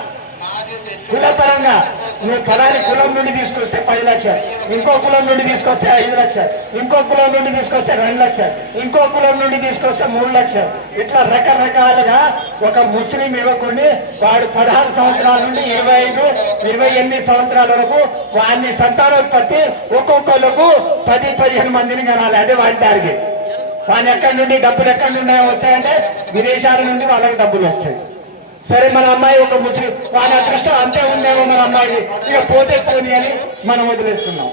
నువ్వు ఫలాని కులం నుండి తీసుకొస్తే 10 లక్షలు, ఇంకో కులం నుండి తీసుకొస్తే 5 లక్షలు, ఇంకో కులం నుండి తీసుకొస్తే 2 లక్షలు, ఇంకో కులం నుండి తీసుకొస్తే 3 లక్షలు. ఇట్లా రకరకాలుగా ఒక ముస్లిం యువకుడిని వాడు 16 సంవత్సరాల నుండి 25-28 సంవత్సరాల వరకు వాడిని సంతానోత్పత్తి ఒక్కొక్కళ్ళకు 10-15 మందిని కనాలి. అదే వాడి టార్గెట్. వాని ఎక్కడి నుండి డబ్బులు ఎక్కడి నుండి వస్తాయంటే విదేశాల నుండి వాళ్ళకి డబ్బులు వస్తాయి. సరే, మన అమ్మాయి ఒక ముస్లిం, వాని అదృష్టం అంతే ఉందేమో మన అమ్మాయి, ఇక పోతే పోని అని మనం వదిలేస్తున్నాం.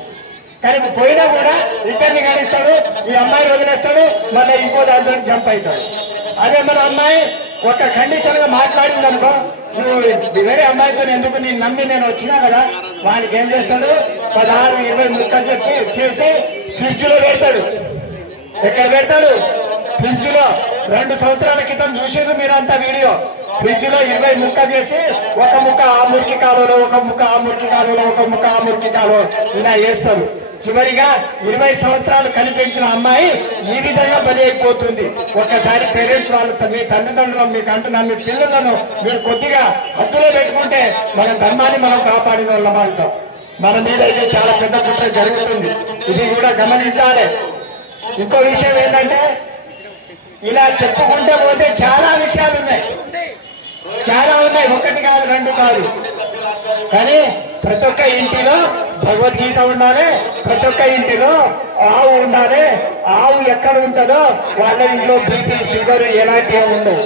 కానీ పోయినా కూడా ఇద్దరిని గడిస్తాడు, ఈ అమ్మాయిని వదిలేస్తాడు, మళ్ళీ ఇంకో దాంట్లో జంప్ అవుతాడు. అదే మన అమ్మాయి ఒక కండిషన్ గా మాట్లాడిందనుకో, నువ్వు వేరే అమ్మాయితో ఎందుకు నేను నమ్మి నేను వచ్చినా కదా, వానికి ఏం చేస్తాడు, 16-20 ముక్కలు చెప్పి చేసి ఫ్రిడ్జ్ లో పెడతాడు. ఎక్కడ పెడతాడు? ఫ్రిడ్జ్ లో. 2 సంవత్సరాల క్రితం చూసేది మీరంతా వీడియో. ఫ్రిడ్జ్ లో 20 ముక్క చేసి, ఒక ముక్క ఆ మురికి కాలువలో, ఒక ముక్క ఆ మురికి కాలువలో, ఒక ముక్క ఆ మురికి కాలువ ఇలా వేస్తారు. చివరిగా 20 సంవత్సరాలు కనిపించిన అమ్మాయి ఈ విధంగా బలి అయిపోతుంది. ఒక్కసారి పేరెంట్స్ వాళ్ళు, మీ తల్లిదండ్రులు మీకు అంటున్నా, మీ పిల్లలను మీరు కొద్దిగా హద్దులో పెట్టుకుంటే మన ధర్మాన్ని మనం కాపాడిన వాళ్ళం అంటాం. మన మీద అయితే చాలా పెద్ద కుట్ర జరుగుతుంది. ఇది కూడా గమనించాలి. ఇంకో విషయం ఏంటంటే, ఇలా చెప్పుకుంటే పోతే చాలా విషయాలు ఉన్నాయి, ఒకటి కాదు 2 కాదు. కానీ ప్రతి ఒక్క ఇంటిలో భగవద్గీత ఉండాలి, ప్రతి ఒక్క ఇంటిలో ఆవు ఉండాలి. ఆవు ఎక్కడ ఉంటుందో వాళ్ళ ఇంట్లో బీపీ, షుగర్ ఎలాంటివి ఉండవు.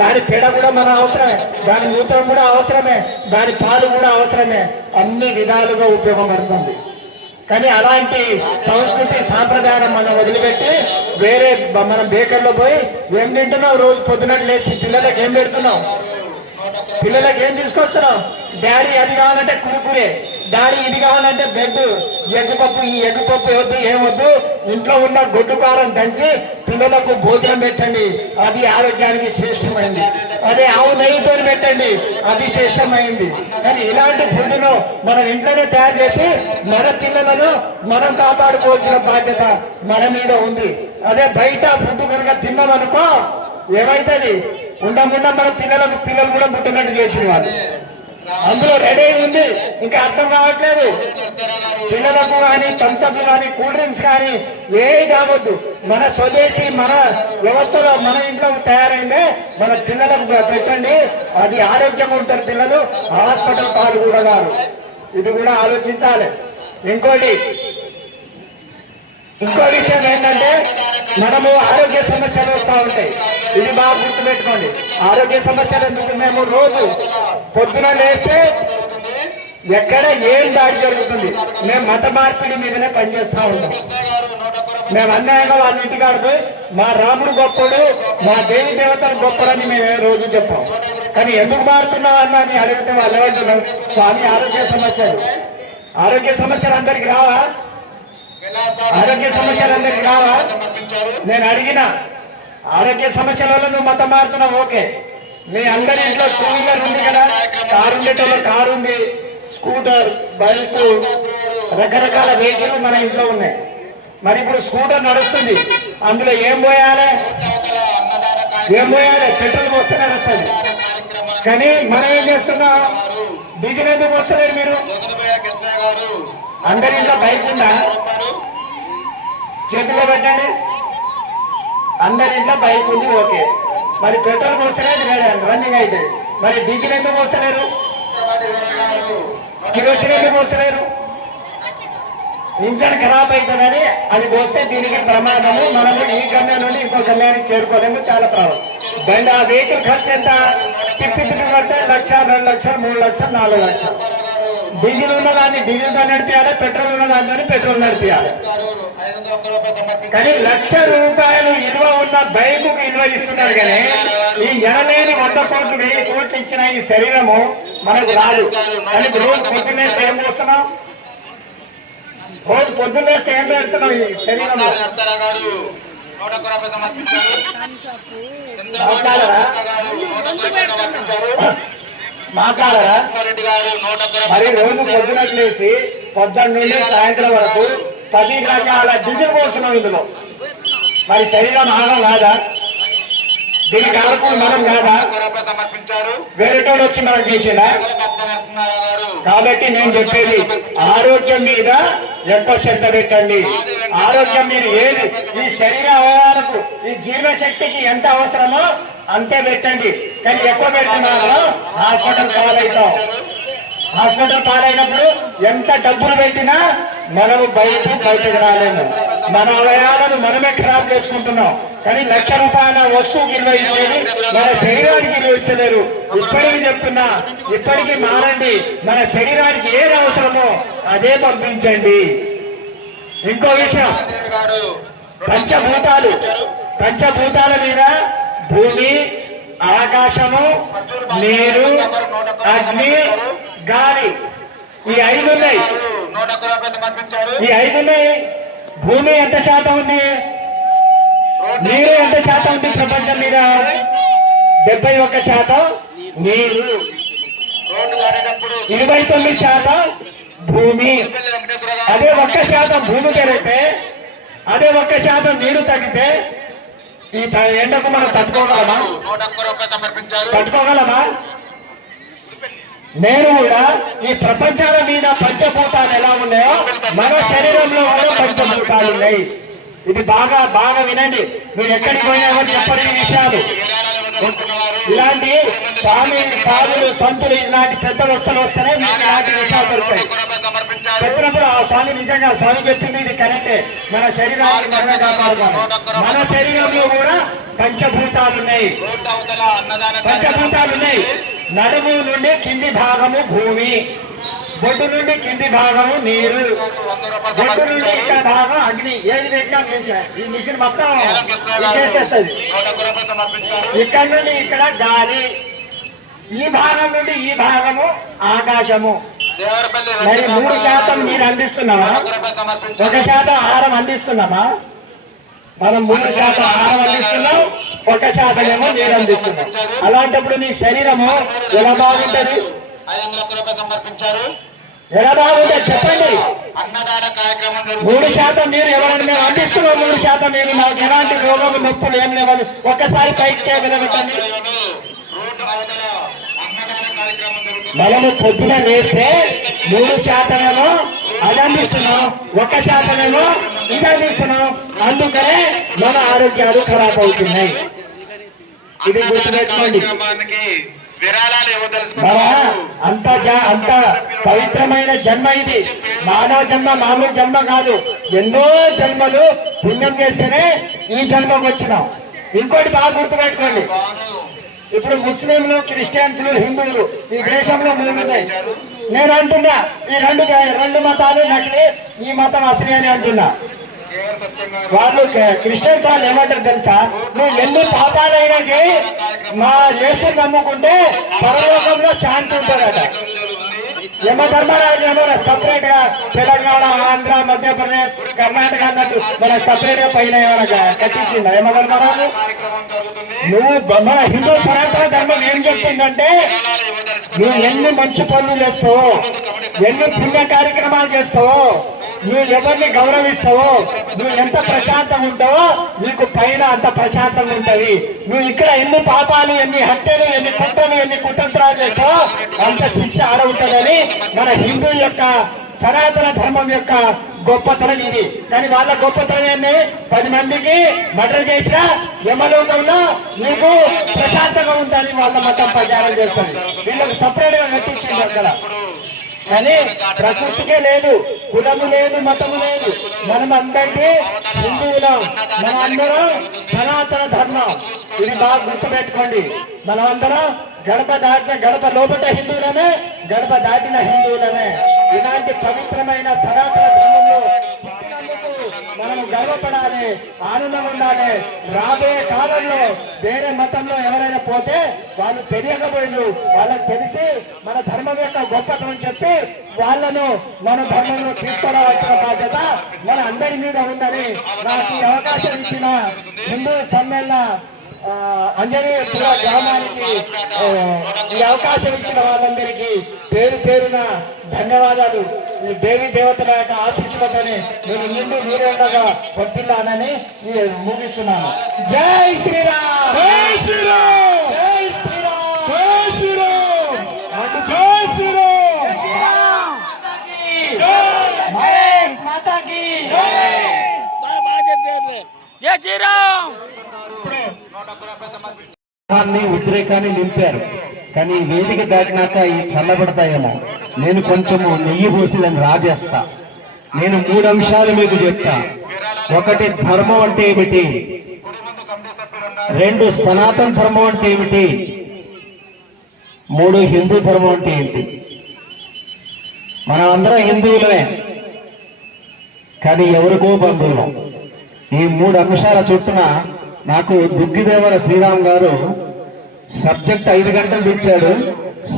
దాని పేడ కూడా మన అవసరమే, దాని మూత్రం కూడా అవసరమే, దాని పాలు కూడా అవసరమే. అన్ని విధాలుగా ఉపయోగపడుతుంది. కానీ అలాంటి సంస్కృతి సాంప్రదాయాన్ని మనం వదిలిపెట్టి వేరే మనం బేకర్లో పోయి ఏం తింటున్నావు, రోజు పొద్దున లేచి పిల్లలకి ఏం పెడుతున్నావు, పిల్లలకి ఏం తీసుకొస్తున్నావు, డాడీ అది కావాలంటే కురుకురే, డాడీ ఇది కావాలంటే బెడ్, ఎగ్గుపప్పు, ఈ ఎగ్గుపప్పు వద్దు, ఏమొద్దు, ఇంట్లో ఉన్న గొడ్డు కారం దంచి పిల్లలకు భోజనం పెట్టండి, అది ఆరోగ్యానికి శ్రేష్టమైంది. అదే ఆవు నెయ్యితో పెట్టండి, అది శ్రేష్టమైంది. కానీ ఇలాంటి ఫుడ్ను మనం ఇంట్లోనే తయారు చేసి మన పిల్లలను మనం కాపాడుకోవాల్సిన బాధ్యత మన మీద ఉంది. అదే బయట ఫుడ్ కనుక తిన్నామనుకో ఏమైతుంది, ఉండకుండా మన పిల్లలు కూడా పుట్టినట్టు చేసిన వాళ్ళు అందులో రెడీ ఉంది. ఇంకా అర్థం కావట్లేదు. పిల్లలకు కానీ, థమ్సప్లు కానీ, కూల్ డ్రింక్స్ కానీ ఏది కావద్దు. మన స్వదేశీ, మన వ్యవస్థలో మన ఇంట్లో తయారైందే మన పిల్లలకు పెట్టండి. అది ఆరోగ్యంగా ఉంటారు పిల్లలు, హాస్పిటల్ పాలు కూడా కాదు. ఇది కూడా ఆలోచించాలి. ఇంకో విషయం ఏంటంటే, మనము ఆరోగ్య సమస్యలు వస్తూ ఉంటాయి. ఇది బాగా గుర్తుపెట్టుకోండి. ఆరోగ్య సమస్యలు ఎందుకు, మేము రోజు పొద్దున లేస్తే ఎక్కడ ఏం దాడి జరుగుతుంది, మేము మత మార్పిడి మీదనే పనిచేస్తూ ఉంటాం. మేము అన్యాయంగా వాళ్ళ ఇంటికాడ పోయి మా రాముడు గొప్పడు, మా దేవి దేవతలు గొప్పడని మేము రోజు చెప్పాం. కానీ ఎందుకు మారుతున్నావు అన్న అని అడిగితే వాళ్ళు ఏమంటున్నారు, స్వామి ఆరోగ్య సమస్యలు. ఆరోగ్య సమస్యలు అందరికి రావా? ఆరోగ్య సమస్యలు అందరికి రావా? నేను అడిగిన ఆరోగ్య సమస్యల వల్ల నువ్వు మతం మారుతున్నావు, ఓకే. మీ అందరి ఇంట్లో 2 వీలర్ ఉంది కదా, కారు ఉండేటోళ్ళు కారు ఉంది, స్కూటర్, బైక్, రకరకాల వెహికల్ మన ఇంట్లో ఉన్నాయి. మరి ఇప్పుడు స్కూటర్ నడుస్తుంది, అందులో ఏం పోయాలి? పెట్రోల్ పోస్తే నడుస్తుంది. కానీ మనం ఏం చేస్తున్నాం? డీజిల్ ఎందుకు వస్తలేరు మీరు? అందరి ఇంట్లో బైక్ ఉందా? చేతిలో పెట్టండి. అందరి ఇంట్లో బైక్ ఉంది, ఓకే. మరి పెట్రోల్ పోస్తలేదు, రన్నింగ్ అయితే. మరి డీజిల్ ఎందుకు పోస్తలేరు? కిరోసిన్ ఎందుకు పోస్తలేరు? ఇంజన్ ఖరాబ్ అవుతుందని అది పోస్తే దీనికి ప్రమాదము. మనము ఈ గమ్యం నుండి ఇంకో గమ్యానికి చేరుకోలేము, చాలా ప్రాబ్లం. బండి ఆ వెహికల్ ఖర్చు ఎంత? తిప్పి పడితే 1,00,000, 2,00,000, 3,00,000, 4,00,000. డీజిల్ ఉన్న దాన్ని డీజిల్తో నడిపించాలి, పెట్రోల్ ఉన్న దాంతో పెట్రోల్ నడిపించాలి. కానీ 1,00,000 రూపాయలు విలువ ఉన్న బైకు విలువ ఇస్తున్నారు. కానీ ఈ ఎనలేని 100 కోట్లు 1000 కోట్లు ఇచ్చిన ఈ శరీరము మనకు రాదు. కానీ రోజు పొద్దున్నే ఏం చేస్తున్నాం? రోజు పొద్దున్నే ఏం చేస్తున్నాం? ఈ శరీరంలో మాట్లాడరా? మరి రోజు పొద్దున చేసి పొద్దున్న నుండి సాయంత్రం వరకు 10 రకాల డీజిల్ పోస్తున్నాం ఇందులో. మరి శరీరం ఆగం కాదా? దీనికి కాలకులు మనం కాదా? వేరేటోడు వచ్చి మనం చేసిందా? కాబట్టి నేను చెప్పేది ఆరోగ్యం మీద ఎక్కువ శ్రద్ధ పెట్టండి. ఆరోగ్యం మీద ఏది ఈ శరీర అవయవాలకు ఈ జీర్ణశక్తికి ఎంత అవసరమో అంతే పెట్టండి. కానీ ఎక్కువ పెడుతున్నారో హాస్పిటల్ పాలవుతాం. హాస్పిటల్ పాలైనప్పుడు ఎంత డబ్బులు పెట్టినా మనము బయటకు రాలేము. మన అవయవాలను మనమే ఖరాబ్ చేసుకుంటున్నాం. కానీ 1,00,000 రూపాయల వస్తువుకి విలువ ఇచ్చేది మన శరీరానికి విలువ ఇస్తలేరు. ఇప్పటికీ చెప్తున్నా, ఇప్పటికీ మారండి. మన శరీరానికి ఏది అవసరమో అదే పంపించండి. ఇంకో విషయం, పంచభూతాల మీద భూమి, ఆకాశము, నీరు, అగ్ని, గాలి, ఈ 5 ఉన్నాయి. ఈ 5 ఉన్నాయి. భూమి ఎంత శాతం ఉంది? నీరు ఎంత శాతం ఉంది? ప్రపంచం మీద 71% నీరు, 29% భూమి. అదే 1% భూమి పెరిగితే, అదే 1% నీరు తగ్గితే ఈ ఎండకు మనం తట్టుకోగలమా? నేను కూడా ఈ ప్రపంచాల మీద పంచభూతాలు ఎలా ఉన్నాయో మన శరీరంలో కూడా పంచభూతాలు ఉన్నాయి. ఇది బాగా వినండి. మీరు ఎక్కడికి పోయినా ఎవరు చెప్పరు ఈ విషయాలు. ఇలాంటి సాధులు, సంతులు, ఇలాంటి పెద్ద వ్యక్తులు వస్తేనే మీకు ఇలాంటి విషయాలు దొరుకుతాయి. చెప్పినప్పుడు ఆ స్వామి నిజంగా స్వామి చెప్పింది ఇది కరెక్టే. మన శరీరాన్ని మనమే కాపాడుకోవాలి. మన శరీరంలో కూడా పంచభూతాలున్నాయి. నడుము నుండి కింది భాగము భూమి, బొడ్డు నుండి కింది భాగము నీరు, బొడ్డు నుండి ఇక్కడ భాగం అగ్ని. ఏది పెట్టినా ఈ మిషన్ మొత్తం చేసేస్తుంది. ఇక్కడ నుండి ఇక్కడ గాలి, ఈ భాగం నుండి ఈ భాగము ఆకాశము. మరి 3% నీరు అందిస్తున్నామా? 1% ఆహారం అందిస్తున్నామా? మనం 3% ఆహారం అందిస్తున్నాం, 1% ఏమో నీరు అందిస్తున్నాం. అలాంటప్పుడు నీ శరీరము ఎలా బాగుంటది? ఎలా బాగుంటుంది చెప్పండి. 3% నీరు ఎవరైనా మేము అందిస్తున్నాం, 3% నీరు. నాకు ఎలాంటి రోగం, నొప్పులు ఏం లేవని ఒక్కసారి పైకి చేయగలగటండి. మనము పొద్దున లేస్తే 3% ఏమో అది అందిస్తున్నాం, 1% ఏమో ఇది అందిస్తున్నాం. అందుకనే మన ఆరోగ్యాలు ఖరాబ్ అవుతున్నాయి. ఇది గుర్తుపెట్టుకోండి. అంత పవిత్రమైన జన్మ ఇది. మానవ జన్మ మామూలు జన్మ కాదు. ఎన్నో జన్మలు పుణ్యం చేస్తేనే ఈ జన్మకు వచ్చినాం. ఇంకోటి బాగా గుర్తుపెట్టుకోండి. ఇప్పుడు ముస్లింలు, క్రిస్టియన్స్లు, హిందువులు ఈ దేశంలో 3 ఉన్నాయి. నేను అంటున్నా ఈ రెండు మతాలు నకిలీ, ఈ మతం అసలీ అని అంటున్నా. వాళ్ళు క్రిస్టియన్స్ వాళ్ళు ఏమంటారు తెలుసా? నువ్వు ఎన్ని పాపాలైనాకి మా యేసుని నమ్ముకుంటే పరలోకంలో శాంతి ఉంటుందట. యమ ధర్మరాజు ఏమో సపరేట్ గా తెలంగాణ, ఆంధ్ర, మధ్యప్రదేశ్, కర్ణాటక అన్నట్టు మన సపరేట్ గా పైన ఏమైనా కట్టించిందా యమ ధర్మరాజు? నువ్వు మన హిందూ సనాతన ధర్మం ఏం చెప్తుందంటే నువ్వు ఎన్ని మంచి పనులు చేస్తావో, ఎన్ని పుణ్య కార్యక్రమాలు చేస్తావో, నువ్వు ఎవరిని గౌరవిస్తావో, నువ్వు ఎంత ప్రశాంతంగా ఉంటావో నీకు పైన అంత ప్రశాంతంగా ఉంటది. నువ్వు ఇక్కడ ఎన్ని పాపాలు, ఎన్ని హత్యలు, ఎన్ని కుట్రలు, ఎన్ని కుతంత్రాలు చేస్తావో అంత శిక్ష ఆడ ఉంటుందని మన హిందూ యొక్క సనాతన ధర్మం యొక్క గొప్పతనం ఇది. కానీ వాళ్ళ గొప్పతనం ఏంటి? 10 మందికి మర్డర్ చేసినా యమలోకంలో నీకు ప్రశాంతంగా ఉంటుంది వాళ్ళ మతం ప్రచారం చేస్తుంది. వీళ్ళకి సపరేట్ గా కట్టించింది అక్కడ. కానీ ప్రకృతికే లేదు, కులము లేదు, మతము లేదు. మనం అందరికీ హిందువులం, మనం అందరం సనాతన ధర్మం. ఇది బాగా గుర్తుపెట్టుకోండి. మనం అందరం గడప దాటిన గడప లోపల హిందువులమే, గడప దాటిన హిందువులమే. ఇలాంటి పవిత్రమైన సనాతన ధర్మంలో పుట్టినందుకు మనం గర్వపడాలి, ఆనందం ఉండాలి. రాబోయే కాలంలో వేరే మతంలో ఎవరైనా పోతే వాళ్ళు తెలియకపోయిండు, వాళ్ళకి తెలిసి మన ధర్మం యొక్క గొప్పతనం చెప్పి వాళ్ళను మన ధర్మంలో తీసుకురావాల్సిన బాధ్యత మన అందరి మీద ఉందని నాకు ఈ అవకాశం ఇచ్చిన హిందూ సమ్మేళన అంజనీపుర గ్రామానికి ఈ అవకాశం ఇచ్చిన వాళ్ళందరికీ పేరు పేరున ధన్యవాదాలు. ఈ దేవి దేవతల యొక్క ఆశీస్సులతోనే నేను నిండు నూరేళ్లగా వర్తిల్లానని ముగిస్తున్నాను. జై శ్రీరామ్, జై శ్రీరామ్, జై శ్రీరామ్, జై శ్రీరామ్, జై శ్రీరామ్, మాతాకి జై శ్రీరామ్. ఉద్రేకాన్ని నింపారు. కానీ వేదిక దాటినాక ఈ చల్లబడతాయేమో. నేను కొంచెము నెయ్యి పోసి దాన్ని రాజేస్తా. నేను 3 అంశాలు మీకు చెప్తా. 1 ధర్మం అంటే ఏమిటి, 2 సనాతన ధర్మం అంటే ఏమిటి, 3 హిందూ ధర్మం అంటే ఏంటి. మనం అందరం హిందువులమే, కానీ ఎవరికో బంధువులం. ఈ 3 అంశాల చుట్టూన నాకు దుగ్గిదేవర శ్రీరామ్ గారు సబ్జెక్ట్ 5 గంటలు ఇచ్చాడు,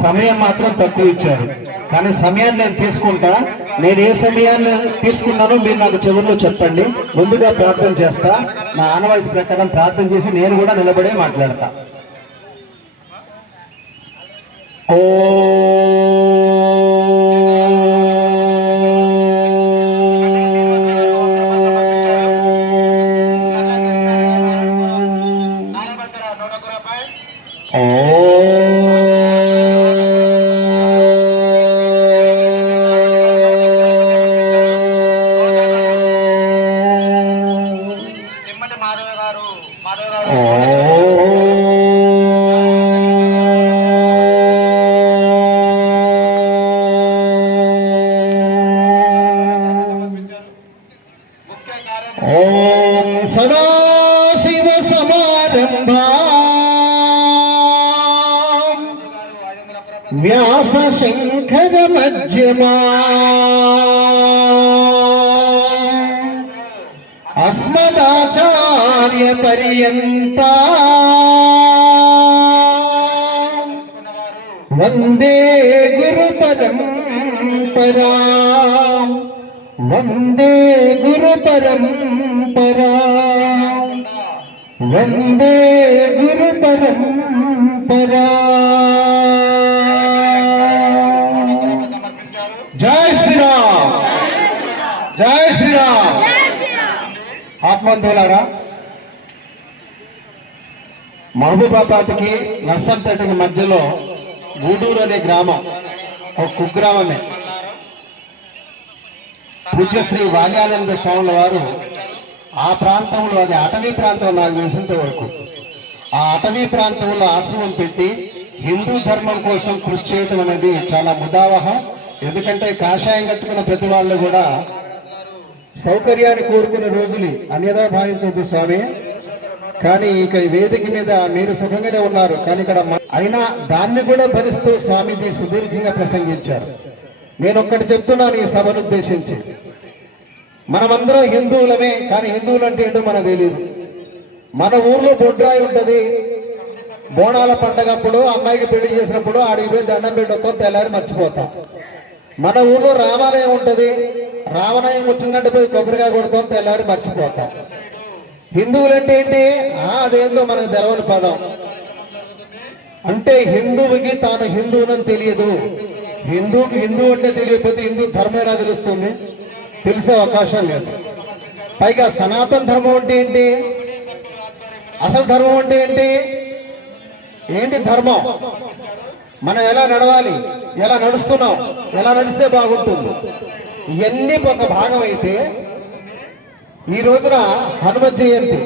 సమయం మాత్రం తక్కువ ఇచ్చారు. కానీ సమయాన్ని నేను తీసుకుంటా. నేను ఏ సమయాన్ని తీసుకున్నానో మీరు నాకు చివరిలో చెప్పండి. ముందుగా ప్రార్థన చేస్తా. నా ఆనవాయితీ ప్రకారం ప్రార్థన చేసి నేను కూడా నిలబడే మాట్లాడతా. ఓ ఓం సదాశివ సమారంభా వ్యాస శంకర మధ్యమా అస్మదాచార్య పర్యంతా వందే గురు పరంపరా, వందే గురు పరంపరా, వందే గురు పరంపరా. జై శ్రీరామ్, జై శ్రీరామ్. ఆత్మబంధువులారా, మహబూబాబాద్కి నర్సంపేటకి మధ్యలో గూడూరు అనే గ్రామం, ఒక కుగ్రామమే. పూజ్యశ్రీ వాల్యానంద స్వాముల వారు ఆ ప్రాంతంలో, అది అటవీ ప్రాంతం నాకు తెలిసినంత వరకు, ఆ అటవీ ప్రాంతంలో ఆశ్రమం పెట్టి హిందూ ధర్మం కోసం కృషి చేయటం అనేది చాలా ముదావహం. ఎందుకంటే కాషాయం కట్టుకున్న ప్రతి వాళ్ళు కూడా సౌకర్యాన్ని కోరుకునే రోజులు అన్యదా భావించొద్దు స్వామి. కానీ ఇక వేదిక మీద మీరు సుఖంగానే ఉన్నారు, కానీ ఇక్కడ అయినా దాన్ని కూడా భరిస్తూ స్వామీజీ సుదీర్ఘంగా ప్రసంగించారు. నేను ఒక్కటి చెప్తున్నాను ఈ సభను ఉద్దేశించి, మనమందరం హిందువులమే, కానీ హిందువులు అంటే ఏంటో మనకు తెలియదు. మన ఊర్లో బొడ్రాయి ఉంటుంది, బోనాల పండగప్పుడు అమ్మాయికి పెళ్లి చేసినప్పుడు ఆడికి పోయి దండం పెట్టొస్తాం, తెల్లారి మర్చిపోతాం. మన ఊళ్ళో రామాలయం ఉంటుంది, రామాలయం వచ్చిందంటే పోయి కొబ్బరికాయ కొడతాం, తెల్లారి మర్చిపోతాం. హిందువులు అంటే ఏంటి? అదేందో మనకు తెలవని పదం. అంటే హిందువుకి తాను హిందువునని తెలియదు. హిందువుకి హిందూ అంటే తెలియకపోతే హిందూ ధర్మం ఎలా తెలుస్తుంది? తెలిసే అవకాశం లేదు. పైగా సనాతన ధర్మం అంటే ఏంటి? అసలు ధర్మం అంటే ఏంటి? ఏంటి ధర్మం? మనం ఎలా నడవాలి, ఎలా నడుస్తున్నాం, ఎలా నడిస్తే బాగుంటుంది, ఇవన్నీ ఒక భాగం అయితే ఈ రోజున హనుమ జయంతి,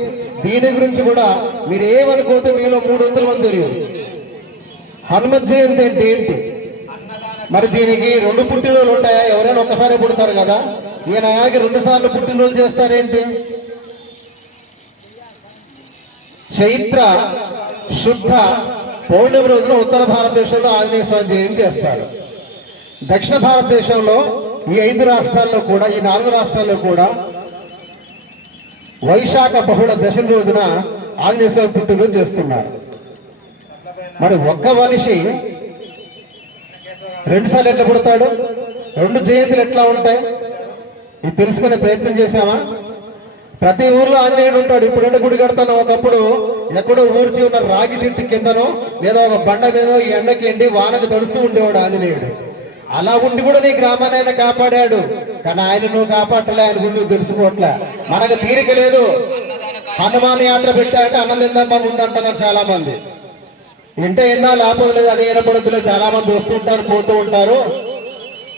దీని గురించి కూడా మీరు ఏమనుకోతే మీలో 300 మంది తెలియదు. హనుమ జయంతి అంటే ఏంటి? మరి దీనికి 2 పుట్టినరోజులు ఉంటాయా? ఎవరైనా ఒక్కసారి పుడతారు కదా, ఈయన 2 సార్లు పుట్టినరోజు చేస్తారేంటి? చైత్ర శుద్ధ పౌర్ణమి రోజున ఉత్తర భారతదేశంలో ఆంజనేయ స్వామి జయంతి చేస్తారు. దక్షిణ భారతదేశంలో ఈ 5 రాష్ట్రాల్లో కూడా, ఈ 4 రాష్ట్రాల్లో కూడా వైశాఖ బహుళ దశమి రోజున ఆంజనేయ స్వామి పుట్టినరోజు చేస్తున్నారు. మరి ఒక్క మనిషి 2 సార్లు ఎట్లా పుడతాడు? 2 జయంతులు ఎట్లా ఉంటాయి? ఇది తెలుసుకునే ప్రయత్నం చేశామా? ప్రతి ఊర్లో ఆంజనేయుడు ఉంటాడు. ఇప్పుడంటే గుడి కడతాను, ఒకప్పుడు ఎక్కడో ఊర్చి ఉన్న రాగి చెట్టు కిందనో లేదా ఒక బండ మీద ఈ ఎండకి ఎండి వానకు తడుస్తూ ఉండేవాడు ఆంజనేయుడు. అలా ఉండి కూడా నీ గ్రామాన్ని ఆయన కాపాడాడు. కానీ ఆయన నువ్వు కాపాడలే, ఆయన గుడి నువ్వు తెలుసుకోవట్లే. మనకు తీరిక లేదు. హనుమాన్ యాత్ర పెట్టాలంటే అన్నం తిందామా ముందంటున్నారు చాలా మంది. ఇంటే ఎన్నా లేకపోతే లేదు, అది ఏనపడుతులే, చాలా మంది వస్తుంటారు పోతూ ఉంటారు.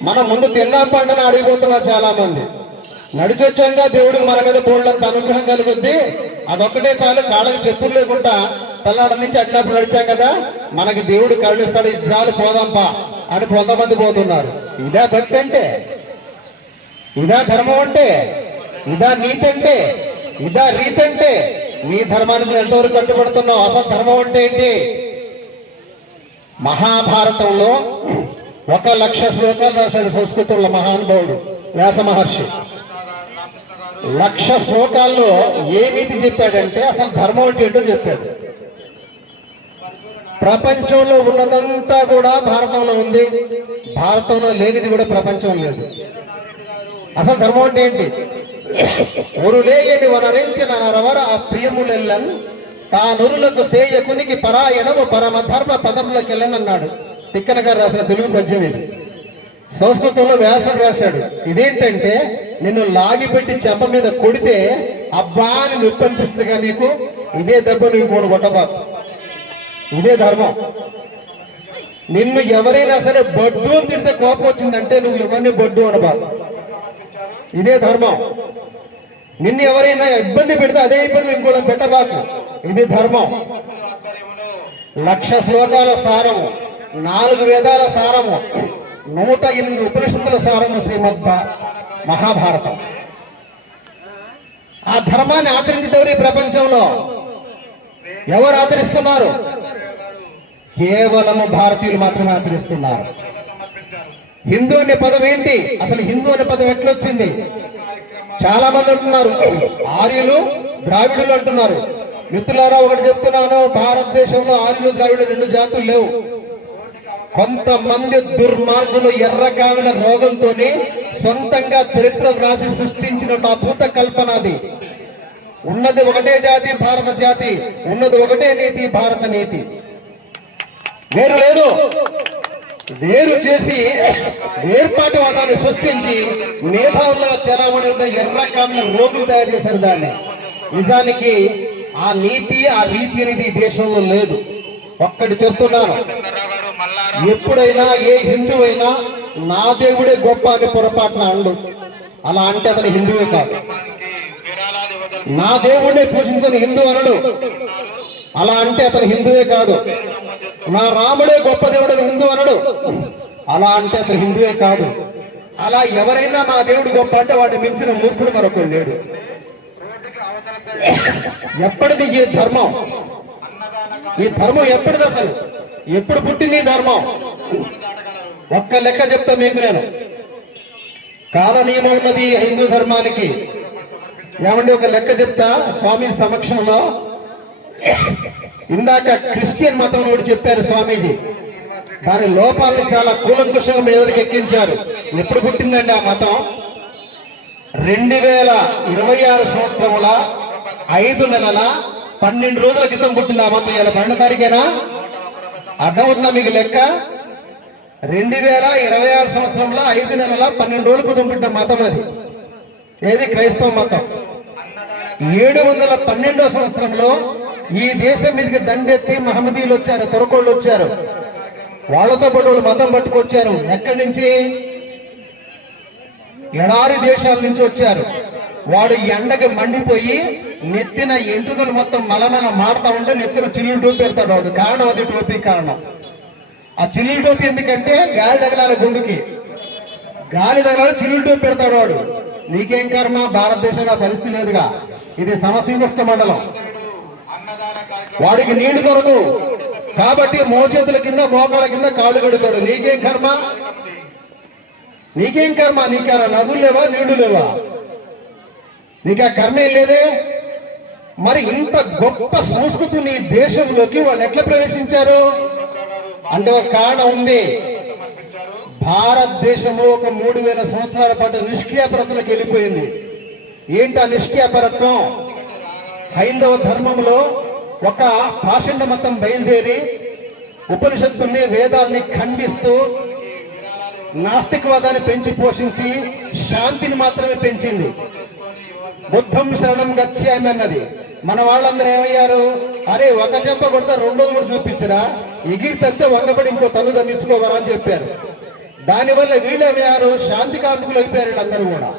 మనం ముందు తిందాం పంటని అడిగిపోతున్నారు చాలా మంది. నడిచొచ్చాక దేవుడికి మన మీద బోళ్ళంత అనుగ్రహం కలుగుద్ది, అదొక్కటే చాలు, కాళ్ళకి చెప్పులు లేకుండా తల్లాడ నుంచి అట్టినప్పుడు నడిచాం కదా, మనకి దేవుడు కరుణిస్తాడు, ఇజ్జాలు పోదాంపా అని కొంతమంది పోతున్నారు. ఇదా భక్తి అంటే? ఇదా ధర్మం అంటే? ఇదా నీతి అంటే? ఇదా రీతి అంటే? నీ ధర్మానికి ఎంతవరకు కట్టుబడుతున్నావు? అసలు ధర్మం అంటే ఏంటి? మహాభారతంలో 1,00,000 శ్లోకాలు రాశాడు సంస్కృతంలో మహానుభావుడు వ్యాస మహర్షి. 1,00,000 శ్లోకాల్లో ఏ నీతి చెప్పాడంటే అసలు ధర్మం అంటే ఏంటో చెప్పాడు. ప్రపంచంలో ఉన్నదంతా కూడా భారతంలో ఉంది, భారతంలో లేనిది కూడా ప్రపంచం లేదు. అసలు ధర్మం అంటే ఏంటి? ఒరులేయని వనరించిన నరవర ఆ ప్రియములెల్లన్ తానురులకు సేయకునికి పరాయణము పరమ ధర్మ పదములకెళ్ళనన్నాడు. తిక్కన గారు రాసిన తెలుగు పద్యం ఇది. సంస్కృతంలో వ్యాసుడు రాశాడు. ఇదేంటంటే, నిన్ను లాగిపెట్టి చెంప మీద కొడితే అబ్బా అని నొప్పి అనిపిస్తుందిగా నీకు, ఇదే దెబ్బ నువ్వు కూడా కొట్టబాకు. ఇదే ధర్మం. నిన్ను ఎవరైనా సరే బొడ్డు అని తిడితే కోపం వచ్చిందంటే నువ్వు ఎవరిని బొడ్డు అనబాకు. ఇదే ధర్మం. నిన్ను ఎవరైనా ఇబ్బంది పెడితే అదే ఇబ్బంది ఇంకోళ్ళని పెట్టబాకు. ఇది ధర్మం. 1,00,000 శ్లోకాల సారము, 4 వేదాల సారము, 108 ఉపనిషత్తుల సారము శ్రీమద్ మహాభారతం. ఆ ధర్మాన్ని ఆచరించేవారు ఈ ప్రపంచంలో ఎవరు ఆచరిస్తున్నారు? కేవలము భారతీయులు మాత్రమే ఆచరిస్తున్నారు. హిందూ అనే పదం ఏంటి? అసలు హిందూ అనే పదం ఎట్లొచ్చింది? చాలా మంది అంటున్నారు ఆర్యులు ద్రావిడులు అంటున్నారు. మిత్రులారా, ఒకటి చెప్తున్నాను, భారతదేశంలో ఆర్యులు ద్రావిడులు 2 జాతులు లేవు. కొంతమంది దుర్మార్గులు ఎర్రకావిన రోగంతో సొంతంగా చరిత్రలు రాసి సృష్టించిన ఆ భూత కల్పనది. ఉన్నది ఒకటే జాతి, భారత జాతి. ఉన్నది ఒకటే నీతి, భారత నీతి. వేరు లేదు. వేరు చేసి వేర్పాటువాదాన్ని సృష్టించి మేధావులుగా చెరవడి ఎర్రకామిన రోగులు తయారు చేశారు దాన్ని. నిజానికి ఆ నీతి, ఆ రీతి అనేది దేశంలో లేదు. ఒక్కటి చెప్తున్నాను, ఎప్పుడైనా ఏ హిందూ అయినా నా దేవుడే గొప్ప అని పొరపాటున అండు. అలా అంటే అతను హిందువే కాదు. నా దేవుడిని పూజించని హిందూ అనడు. అలా అంటే అతను హిందువే కాదు. నా రాముడే గొప్ప దేవుడని హిందూ అనడు. అలా అంటే అతను హిందువే కాదు. అలా ఎవరైనా నా దేవుడు గొప్ప అంటే వాడిని మించిన మూర్ఖుడు మరొకడు లేడు. ఎప్పటిది ఈ ధర్మం? ఈ ధర్మం ఎప్పటిది? అసలు ఎప్పుడు పుట్టింది ఈ ధర్మం? ఒక్క లెక్క చెప్తా మీకు నేను. కాల నియమం ఉన్నది హిందూ ధర్మానికి. ఏమండి, ఒక లెక్క చెప్తా స్వామి సమక్షంలో. ఇందాక క్రిస్టియన్ మతం ఒకటి చెప్పారు స్వామీజీ. దాని లోపాలను చాలా కూలంకుషంగా మీ ఎదురుకి ఎక్కించారు. ఎప్పుడు పుట్టిందండి ఆ మతం? 2026 సంవత్సరముల 5 నెలల 12 రోజుల క్రితం పుట్టింది ఆ మతం. ఇలా 12 తారీఖేనా? అర్థమవుతుందా మీకు లెక్క? 2026 సంవత్సరంలో 5 నెలల 12 రోజుల క్రితం పుట్టిన మతం అది. ఏది? క్రైస్తవ మతం. 712వ సంవత్సరంలో ఈ దేశం మీదకి దండెత్తి మహమ్మదీయులు వచ్చారు, తురకోళ్ళు వచ్చారు. వాళ్ళతో పాటు వాళ్ళు మతం పట్టుకొచ్చారు. ఎక్కడి నుంచి? ఎడారి దేశాల నుంచి వచ్చారు. వాడు ఎండకి మండిపోయి నెత్తిన ఎంటుకలు మొత్తం మలమల మాడుతూ ఉంటే నెత్తిన చిల్లులు టోపీ పెడతాడు వాడు. కారణం అది, టోపీ కారణం. ఆ చిల్లులు టోపీ ఎందుకంటే గాలి తగలాలి, గుండుకి గాలి తగలాలి, చిల్లులు టోపీ పెడతాడు వాడు. నీకేం కర్మ? భారతదేశంలో పరిస్థితి లేదుగా, ఇది సమశీతోష్ణ మండలం. వాడికి నీళ్లు దొరకదు కాబట్టి మోచేతుల కింద మోకాళ్ళ కింద కాళ్ళు కడుతాడు. నీకేం కర్మ? నీకేం కర్మ? నీకు నదులు లేవా, నీళ్లు లేవా? నీకు ఆ కర్మ ఏం లేదే. మరి ఇంత గొప్ప సంస్కృతి నీ దేశంలోకి వాళ్ళు ఎట్లా ప్రవేశించారు అంటే ఒక కారణం ఉంది. భారతదేశంలో ఒక 3000 సంవత్సరాల పాటు నిష్క్రియాపరత్వకి వెళ్ళిపోయింది. ఏంటి ఆ నిష్క్రియాపరత్వం? హైందవ ధర్మంలో ఒక పాషండ మతం బయలుదేరి ఉపనిషత్తుల్ని, వేదాల్ని ఖండిస్తూ నాస్తికవాదాన్ని పెంచి పోషించి శాంతిని మాత్రమే పెంచింది. బుద్ధం శరణం గచ్చామి అన్నది. మన వాళ్ళందరూ ఏమయ్యారు? అరే ఒక చెంప కొడితే 2 కూడా చూపించరా, ఎగిరితే వంగబడి ఇంకో తల్లు దండించుకోవాలా అని చెప్పారు. దానివల్ల వీళ్ళు ఏమయ్యారు? శాంతి కాంతుకులు అయిపోయారు వీళ్ళందరూ కూడా.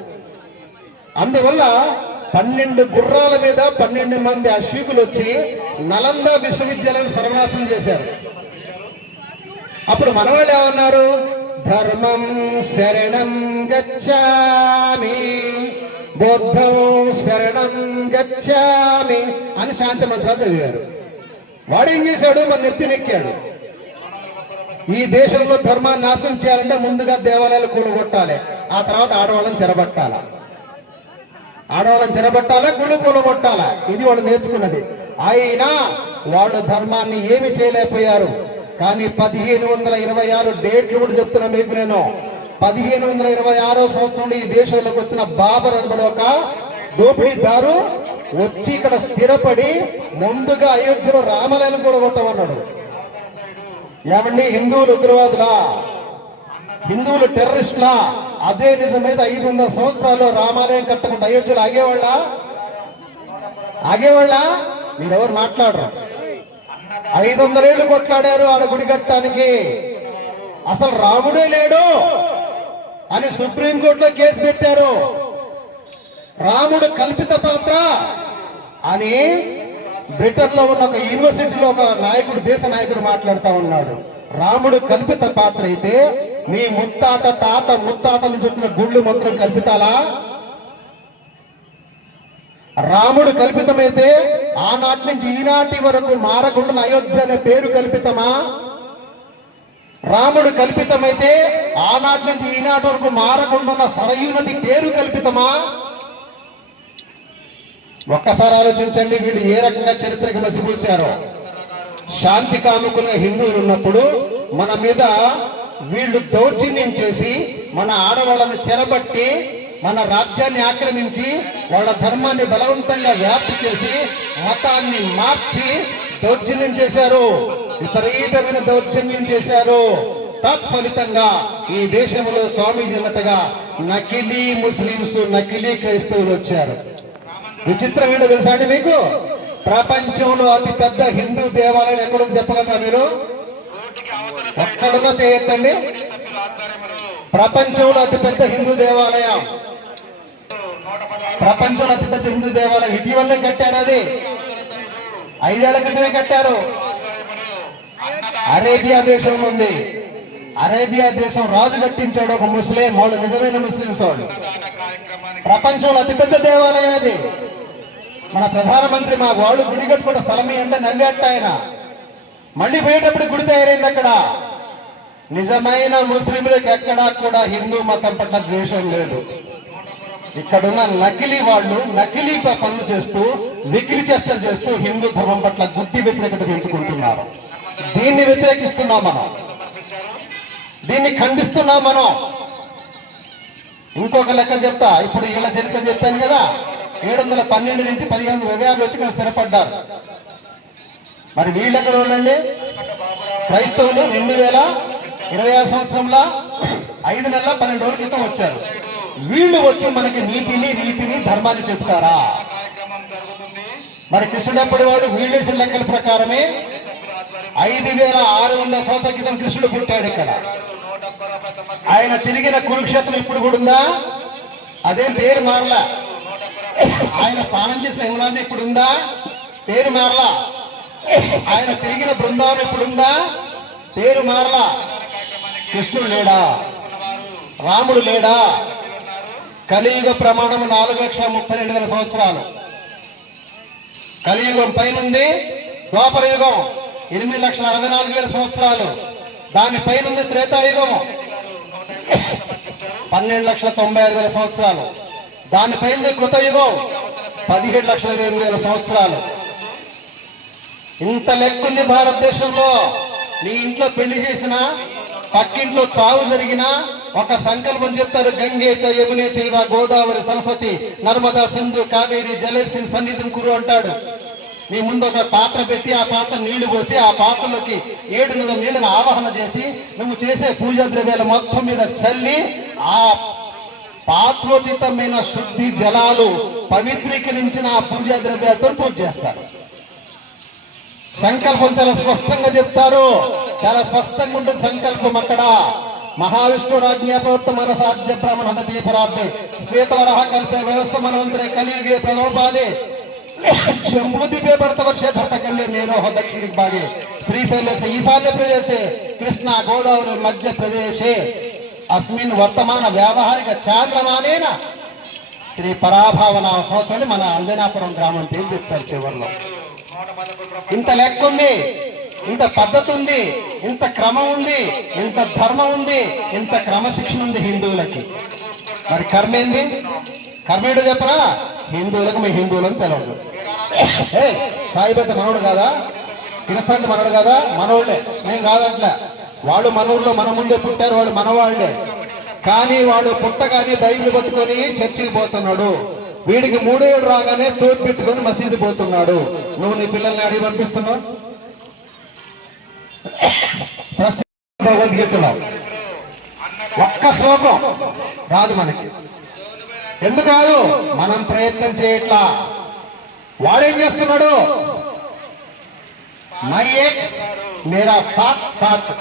అందువల్ల 12 గుర్రాల మీద 12 మంది అశ్వికులు వచ్చి నలంద విశ్వవిద్యాలయం సర్వనాశనం చేశారు. అప్పుడు మన వాళ్ళు ఏమన్నారు? ధర్మం శరణం గచ్చామి, బౌద్ధం శరణం గచ్చామి అని శాంతి మంత్రాలు చదివారు. వాడేం చేశాడు? మన నెత్తినెక్కాడు. ఈ దేశంలో ధర్మాన్ని నాశనం చేయాలంటే ముందుగా దేవాలయాలు కూలగొట్టాలి, ఆ తర్వాత ఆడవాళ్ళని చెరబట్టాలా, గుళ్ళు కూలగొట్టాలా. ఇది వాళ్ళు నేర్చుకున్నది. అయినా వాళ్ళు ధర్మాన్ని ఏమి చేయలేకపోయారు. కానీ 1526 డేట్లు కూడా చెప్తున్నా మీకు నేను. 1526 సంవత్సరంలో ఈ దేశంలోకి వచ్చిన బాబర్ అనబడి ఒక దోపిడీదారు వచ్చి ఇక్కడ స్థిరపడి ముందుగా అయోధ్యలో రామాలయం కూడా కొట్టమన్నాడు. ఏమండి? హిందువులు ఉగ్రవాదులా? హిందువులు టెర్రరిస్టులా? అదే నిజమైతే 500 సంవత్సరాల్లో రామాలయం కట్టకుండా అయోధ్యలో ఆగేవాళ్ళ? మీరెవరు మాట్లాడరు. 500 ఏళ్ళు కొట్లాడారు ఆడ గుడి కట్టడానికి. అసలు రాముడే లేడు అని సుప్రీంకోర్టులో కేసు పెట్టారు. రాముడు కల్పిత పాత్ర అని బ్రిటన్ లో ఉన్న ఒక యూనివర్సిటీలో ఒక నాయకుడు, దేశ నాయకుడు మాట్లాడుతూ ఉన్నాడు. రాముడు కల్పిత పాత్ర అయితే మీ ముత్తాత, తాత, ముత్తాతల నుంచి వచ్చిన గుళ్ళు మాత్రం కల్పితాలా? రాముడు కల్పితమైతే ఆనాటి నుంచి ఈనాటి వరకు మారకుండా అయోధ్య అనే పేరు కల్పితమా? రాముడు కల్పితమైతే ఆనాటి నుంచి ఈనాటి వరకు మారకుండా సరయూ నది పేరు కల్పితమా? ఒక్కసారి ఆలోచించండి, వీళ్ళు ఏ రకంగా చరిత్రకి మసిపూశారో. శాంతి కాముకున్న హిందువులు ఉన్నప్పుడు మన మీద వీళ్ళు దౌర్జన్యం చేసి మన ఆడవాళ్ళని చెరబట్టి మన రాజ్యాన్ని ఆక్రమించి వాళ్ళ ధర్మాన్ని బలవంతంగా వ్యాప్తి చేసి మతాన్ని మార్చి దౌర్జన్యం చేశారు. విపరీతమైన దౌర్జన్యం చేశారు. తత్ఫలితంగా ఈ దేశంలో స్వామీజీలతగా నకిలీ ముస్లింస్, నకిలీ క్రైస్తవులు వచ్చారు. విచిత్రం ఏంటో తెలుసా అండి మీకు? ప్రపంచంలో అతి పెద్ద హిందూ దేవాలయం ఎక్కడుంది చెప్పగలరా మీరు? ఎక్కడుందో చేయొద్దండి. ప్రపంచంలో అతిపెద్ద హిందూ దేవాలయం, ప్రపంచంలో అతిపెద్ద హిందూ దేవాలయం ఇటీవలే కట్టారు. అది 5 ఏళ్ల క్రితమే కట్టారు. అరేబియా దేశం ఉంది. అరేబియా దేశం రాజు కట్టించాడు, ఒక ముస్లిం. వాళ్ళు నిజమైన ముస్లింస్ వాళ్ళు. ప్రపంచంలో అతిపెద్ద దేవాలయం అది. మన ప్రధానమంత్రి మా వాళ్ళు గుడి కట్టుకుంటే స్థలం అంటే నవ్వేట ఆయన. మళ్ళీ పోయేటప్పుడు గుడి తయారైంది అక్కడ. నిజమైన ముస్లింలకు ఎక్కడా కూడా హిందూ మతం పట్ల ద్వేషం లేదు. ఇక్కడున్న నకిలీ వాళ్ళు నకిలీ పనులు చేస్తూ, విక్రి చేష్టలు చేస్తూ హిందూ ధర్మం పట్ల గుడ్డి వ్యతిరేకత పెంచుకుంటున్నారు. దీన్ని వ్యతిరేకిస్తున్నాం మనం. దీన్ని ఖండిస్తున్నాం మనం. ఇంకొక లెక్క చెప్తా. ఇప్పుడు వీళ్ళ చరిత్ర చెప్పాను కదా, 712 నుంచి 15 వివాహాలు వచ్చి ఇక్కడ స్థిరపడ్డారు. మరి వీళ్ళెక్కడ వాళ్ళండి? క్రైస్తవులు 2026 సంవత్సరంలో 5 నెలల 12 రోజుల క్రితం వచ్చారు. వీళ్ళు వచ్చి మనకి నీతిని ధర్మాన్ని చెప్తారా? మరి కృష్ణుడు ఎప్పటి వాడు? వీళ్ళేసిన లెక్కల ప్రకారమే 5600 సంవత్సరాల క్రితం కృష్ణుడు పుట్టాడు ఇక్కడ. ఆయన తిరిగిన కురుక్షేత్రం ఇప్పుడు కూడా ఉందా? అదేం పేరు మారలా. ఆయన స్నానం చేసిన యమునాన్ని ఇప్పుడు ఉందా? పేరు మారలా. ఆయన తిరిగిన బృందావనం ఇప్పుడుందా? పేరు మారలా. కృష్ణుడు లేడా? రాముడు లేడా? కలియుగ ప్రమాణం 4,32,000 సంవత్సరాలు. కలియుగం పైనుంది ద్వాపర యుగం 8,64,000 సంవత్సరాలు. దాని పైనుంది త్రేతాయుగం 12,96,000 సంవత్సరాలు. దానిపైన కృతయుగం 17,20,000 సంవత్సరాలు. ఇంత లెక్కుంది భారతదేశంలో. నీ ఇంట్లో పెళ్లి చేసినా, పక్కింట్లో చావు జరిగినా ఒక సంకల్పం చెప్తారు. గంగే చ యమునే చైవ గోదావరి సరస్వతి నర్మదా సింధు కావేరి జలేస్మిన్ సన్నిధిని కురు అంటాడు. నీ ముందు ఒక పాత్ర పెట్టి ఆ పాత్ర నీళ్లు పోసి ఆ పాత్రలోకి 7 నీళ్లను ఆవాహన చేసి నువ్వు చేసే పూజా ద్రవ్యాలు మొత్తం మీద చల్లి ఆ పాత్రోచితమైన శుద్ధి జలాలు పవిత్రీకరించిన ఆ పూజా ద్రవ్యాలతో పూజ చేస్తారు. సంకల్పం చాలా స్పష్టంగా చెప్తారు. చాలా స్పష్టంగా ఉంటుంది సంకల్పం అక్కడ. మహావిష్ణురాజ్ఞాపవర్త మనసాధ్య బ్రాహ్మణ హతపరార్థే శ్వేతవరహ కల్పే వ్యవస్థ మనవంతరే కలియుగే ప్రణోపాదే జంబూద్వీపే భరతవర్షే భరతఖండే మేరోహ దక్షిణ భాగే శ్రీశైలస్య ఈశాన్య ప్రదేశే కృష్ణ గోదావరి మధ్య ప్రదేశే అస్మిన్ వర్తమాన వ్యావహారిక చాంద్రమానేన శ్రీ పరాభావన సంవత్సరాన్ని మన అంజనాపురం గ్రామం పేరు చెప్తారు చివరిలో. ఇంత లెక్క ఉంది, ఇంత పద్ధతి ఉంది, ఇంత క్రమం ఉంది, ఇంత ధర్మం ఉంది, ఇంత క్రమశిక్షణ ఉంది హిందువులకి. మరి కర్మ ఏంది? కర్మేడు చెప్పరా? హిందువులకు మీ హిందువులను తెలవదు. సాయిబాబా మనోడు కాదా? కృష్ణాంతి మనోడు కాదా? మనోళ్ళే. మేము కాదట్లే. వాళ్ళు మన ఊళ్ళో మన ముందే పుట్టారు, వాళ్ళు మనవాళ్లే. కానీ వాడు పుట్టగానే బైబిల్ పట్టుకొని చర్చికి పోతున్నాడు. వీడికి 3 ఏళ్ళు రాగానే తోడు పెట్టుకొని మసీదు పోతున్నాడు. నువ్వు నీ పిల్లల్ని అడిగి పంపిస్తున్నావు? భగవద్గీతలో ఒక్క శ్లోకం రాదు మనకి. ఎందుకు కాదు? మనం ప్రయత్నం చేయట్లా. వాడేం చేస్తున్నాడు? మై ఏక్ మేరా సాత్ సాత్.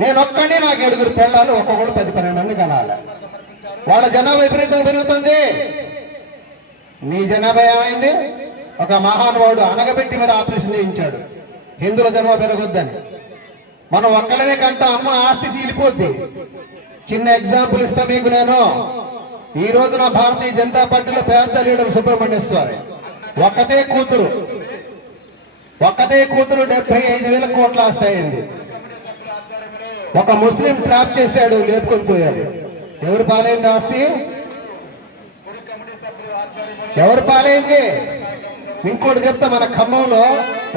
నేనొక్కడే నాకు 7 పిల్లలు, ఒక్కొక్కడు 10-12 మంది కనాలి. వాళ్ళ జనాభా విపరీతంగా పెరుగుతుంది. నీ జనాభా ఏమైంది? ఒక మహానుభావుడు అనగబెట్టి మరి ఆపరేషన్ చేయించాడు హిందువుల జనాభా పెరగొద్దని. మనం ఒక్కళ్ళనే కంట అమ్మ ఆస్తి చీలిపోద్ది. చిన్న ఎగ్జాంపుల్ ఇస్తా మీకు నేను. ఈ రోజున భారతీయ జనతా పార్టీలో పెద్ద లీడర్ సుబ్రహ్మణ్యేశ్వరి ఒక్కతే కూతురు 75,000 కోట్ల ఆస్తి అయింది. ఒక ముస్లిం ట్రాప్ చేశాడు, లేపుకొని పోయాడు. ఎవరు పాలైంది ఆస్తి? ఎవరు పాలైంది? ఇంకోటి చెప్తా, మన ఖమ్మంలో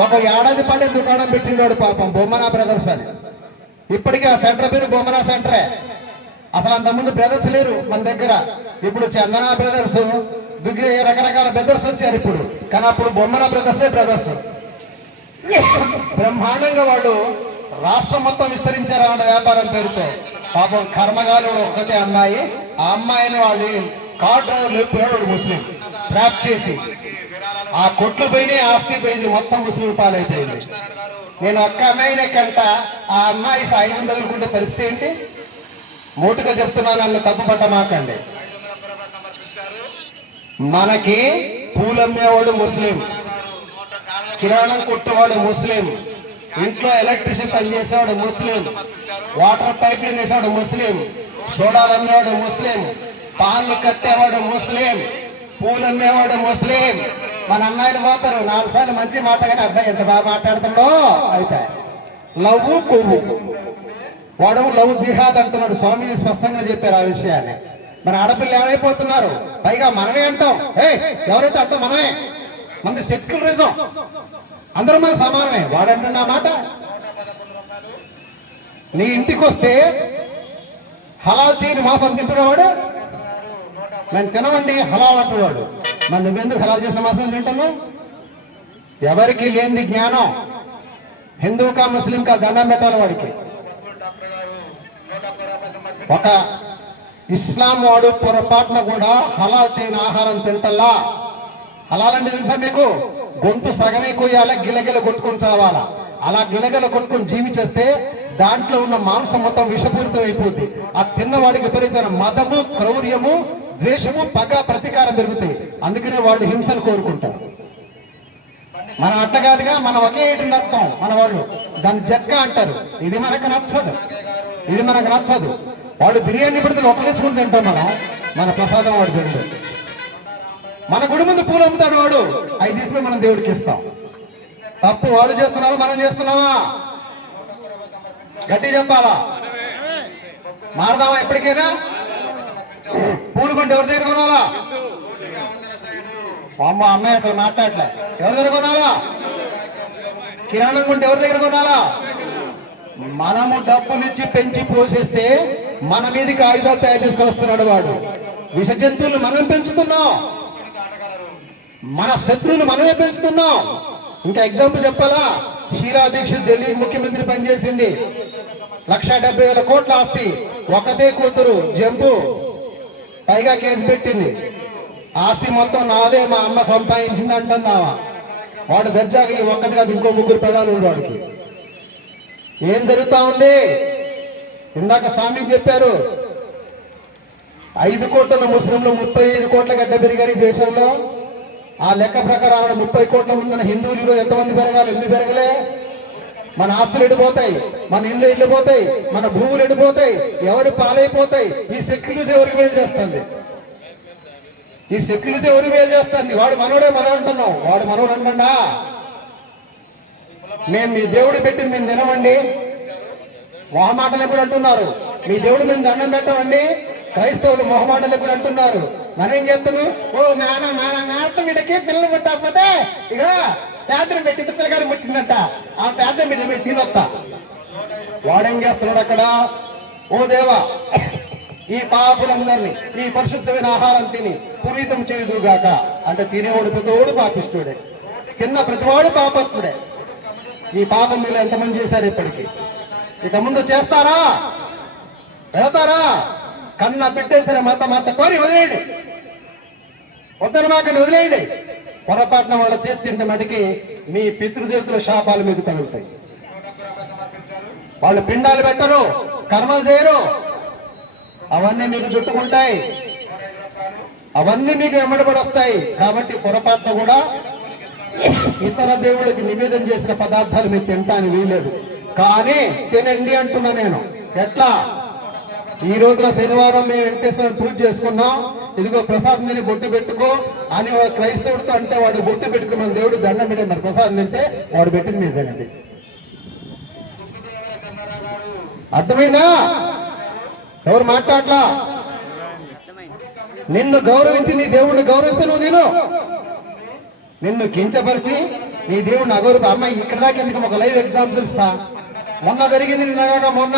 ఒక ఏడాది పడే దుకాణం పెట్టినాడు పాపం, బొమ్మనా బ్రదర్స్ అని. ఇప్పటికీ ఆ సెంటర్ పేరు బొమ్మనా సెంటరే. అసలు అంతకుముందు బ్రదర్స్ లేరు మన దగ్గర. ఇప్పుడు చందనా బ్రదర్స్, రకరకాల బ్రదర్స్ వచ్చారు ఇప్పుడు. కానీ అప్పుడు బొమ్మనా బ్రదర్సే బ్రదర్స్. బ్రహ్మాండంగా వాళ్ళు రాష్ట్రం మొత్తం విస్తరించారు అన్న వ్యాపారం పేరుతో. పాపం కర్మగాలు ఒక్కతే అమ్మాయి. ఆ అమ్మాయిని వాళ్ళు కార్ డ్రైవర్ లేపుకున్నాడు ముస్లిం ట్రాప్ చేసి. ఆ కొట్లు పోయినాయి, ఆస్తి పోయింది, మొత్తం ముస్లిం పాలైపోయింది. నేను ఒక్క అమ్మాయినే కంట. ఆ అమ్మాయి సాయం తగులుకుంటే పరిస్థితి ఏంటి? మోటుగా చెప్తున్నాను, నన్ను తప్పుపట్ట మాకండి. మనకి పూలమ్మేవాడు ముస్లిం, కిరాణం కొట్టేవాడు ముస్లిం, ఇంట్లో ఎలక్ట్రిసిటీ పనిచేసేవాడు ముస్లిం, వాటర్ పైప్లైన్ వేసేవాడు ముస్లిం, సోడాలు అమ్మేవాడు ముస్లిం, పాన్లు కట్టేవాడు ముస్లిం, పూలు అమ్మేవాడు ముస్లిం. మన అమ్మాయిలు పోతారు 4 సార్లు మంచి మాట, కానీ అబ్బాయి ఎంత బాగా మాట్లాడుతుండో అయిపోయి లవ్ కొవ్వు. వాడు లవ్ జిహాద్ అంటున్నాడు. స్వామి స్పష్టంగా చెప్పారు ఆ విషయాన్ని. మన ఆడపిల్లలు ఏమైపోతున్నారు? పైగా మనమే అంటాం, ఎవరైతే అంటాం మనమే. మనది సెక్యులరిజం, అందరూ మన సమానమే. వాడంటున్న మాట నీ ఇంటికి వస్తే హలాల్ చేయని మాంసం తింటున్నవాడు నేను తినవండి హలాల్ అంటున్నాడు. మరి నువ్వెందుకు హలాల్ చేసిన మాంసం తింటున్నావు? ఎవరికి లేని జ్ఞానం హిందూకా ముస్లింకా దండం పెట్టాలి వాడికి. ఒక ఇస్లాం వాడు పొరపాటున కూడా హలాల్ చేయని ఆహారం తింటల్లా. హలాల్ అంటే తెలుసా మీకు? గొంతు సగమే కొయ్యాలా, గిలగిల కొట్టుకొని చావాలా. అలా గిలగిల కొట్టుకొని జీవించేస్తే దాంట్లో ఉన్న మాంసం మొత్తం విషపూరితం అయిపోద్ది. ఆ తిన్నవాడికి విపరీతమైన మదము, క్రౌర్యము, ద్వేషము, పగ, ప్రతీకారం పెరుగుతాయి. అందుకనే వాళ్ళు హింసను కోరుకుంటారు. మనం అట్ట కాదుగా, మనం ఒకే ఏటిని అర్థం మన వాళ్ళు దాన్ని జక్క అంటారు. ఇది మనకు నచ్చదు, ఇది మనకు నచ్చదు. వాడు బిర్యానీ పెడితే ఒక్కలేసుకుని తింటాం మనం, మన ప్రసాదం వాడు తింటాడు. మన గుడి ముందు పూలు అమ్ముతాడు వాడు, అవి తీసుకుని మనం దేవుడికి ఇస్తాం. తప్పు వాళ్ళు చేస్తున్నారు, మనం చేస్తున్నావా? గట్టి చెప్పాలా? మారదామా ఎప్పటికైనా? పూలు కొంటే ఎవరి దగ్గర కొనాలా? అమ్మ అమ్మాయి అసలు మాట్లాడలే. ఎవరి దగ్గర కొనాలా? కిరాణం కొంటే ఎవరి దగ్గర కొనాలా? మనము డబ్బులిచ్చి పెంచి పోషిస్తే మన మీదకి ఆయుధాలు తయారు చేసుకొస్తున్నాడు వాడు. విష జంతువులు మనం పెంచుతున్నాం, మన శత్రువులు మనమే పెంచుతున్నాం. ఇంకా ఎగ్జాంపుల్ చెప్పాలా? షీలా దీక్షిత్ ఢిల్లీ ముఖ్యమంత్రి పనిచేసింది, 1,70,000 కోట్ల ఆస్తి, ఒకతే కూతురు జంపు, పైగా కేసు పెట్టింది. ఆస్తి మొత్తం నాదే, మా అమ్మ సంపాదించింది అంటున్నావా? వాడు దర్జాగా ఈ ఒక్కది కాదు ఇంకో 3 పెడాలు ఉంది వాడికి. ఏం జరుగుతా ఉంది? ఇందాక స్వామికి చెప్పారు 5 కోట్ల ముస్లింలు 35 కోట్ల గడ్డ పెరిగారు ఈ దేశంలో. ఆ లెక్క ప్రకారం 30 కోట్ల ముందున్న హిందువులు ఎంతమంది పెరగాలి? ఎందుకు పెరగలే? మన ఆస్తులు ఎండిపోతాయి, మన ఇళ్ళు ఎండిపోతాయి, మన భూములు ఎండిపోతాయి, ఎవరు పాలైపోతాయి. ఈ సెక్యులర్స్ ఎవరికి మేలు చేస్తుంది? ఈ సెక్యులర్స్ ఎవరికి మేలు చేస్తుంది? వాడు మనోడే మనం అంటున్నాం, వాడు మనోడు అంటా. మేము మీ దేవుడు పెట్టింది మేము తినమండి, మొహమాటలు ఎప్పుడు అంటున్నారు. మీ దేవుడు మేము దండం పెట్టమండి, క్రైస్తవులు మొహమాటలు ఎప్పుడు అంటున్నారు. మరేం చేస్తున్నాం? ఓ మేనత్తం వీడికి పిల్లలు పుట్టకపోతే ఇక పేదలు పెట్టి పిల్లగాడు పుట్టిందట, ఆ పేదం బిడ్డ మీరు తినొత్తా. వాడేం చేస్తున్నాడు అక్కడ? ఓ దేవా, ఈ పాపులందరినీ ఈ పరిశుద్ధమైన ఆహారం తిని పునీతం చేయుదుగాక అంటే తినేవాడు ప్రతివాడు పాపిస్తుడే, తిన్న ప్రతివాడు పాపత్తుడే. ఈ పాపం మీరు ఎంతమంది చేశారు ఇప్పటికీ? ఇక ముందు చేస్తారా? వెళతారా? కన్న పెట్టేసరి మత కోరి వదిలేయండి, వద్దరు మాకని వదిలేయండి. పొరపాటున వాళ్ళ చేతి తింటే మటుకి మీ పితృదేవతల శాపాలు మీకు తగులుతాయి. వాళ్ళు పిండాలు పెట్టరు, కర్మలు చేయరు, అవన్నీ మీకు చుట్టుకుంటాయి, అవన్నీ మీకు వెంబడబడి వస్తాయి. కాబట్టి పొరపాటున కూడా ఇతర దేవుడికి నివేదన చేసిన పదార్థాలు మీరు తింటానికి వీల్లేదు. కానీ తినండి అంటున్నా నేను. ఎట్లా? ఈ రోజున శనివారం మేము వెంకటేశ్వర పూజ చేసుకున్నాం, ఇదిగో ప్రసాదం తిని బొట్టు పెట్టుకో అని క్రైస్తవుడితో అంటే వాడు బొట్టు పెట్టుకున్న దేవుడు దండం పెట్టి మరి ప్రసాదం తింటే వాడు పెట్టింది మీరు తినండి. అర్థమైందా? ఎవరు మాట్లాడలా? నిన్ను గౌరవించి నీ దేవుడిని గౌరవిస్తే నువ్వు తిను. నిన్ను కించపరిచి నీ దేవుడిని అగౌరవ అమ్మాయి ఇక్కడ దాకా ఎందుకు? ఒక లైవ్ ఎగ్జాంపుల్ ఇస్తా. మొన్న జరిగింది, మొన్న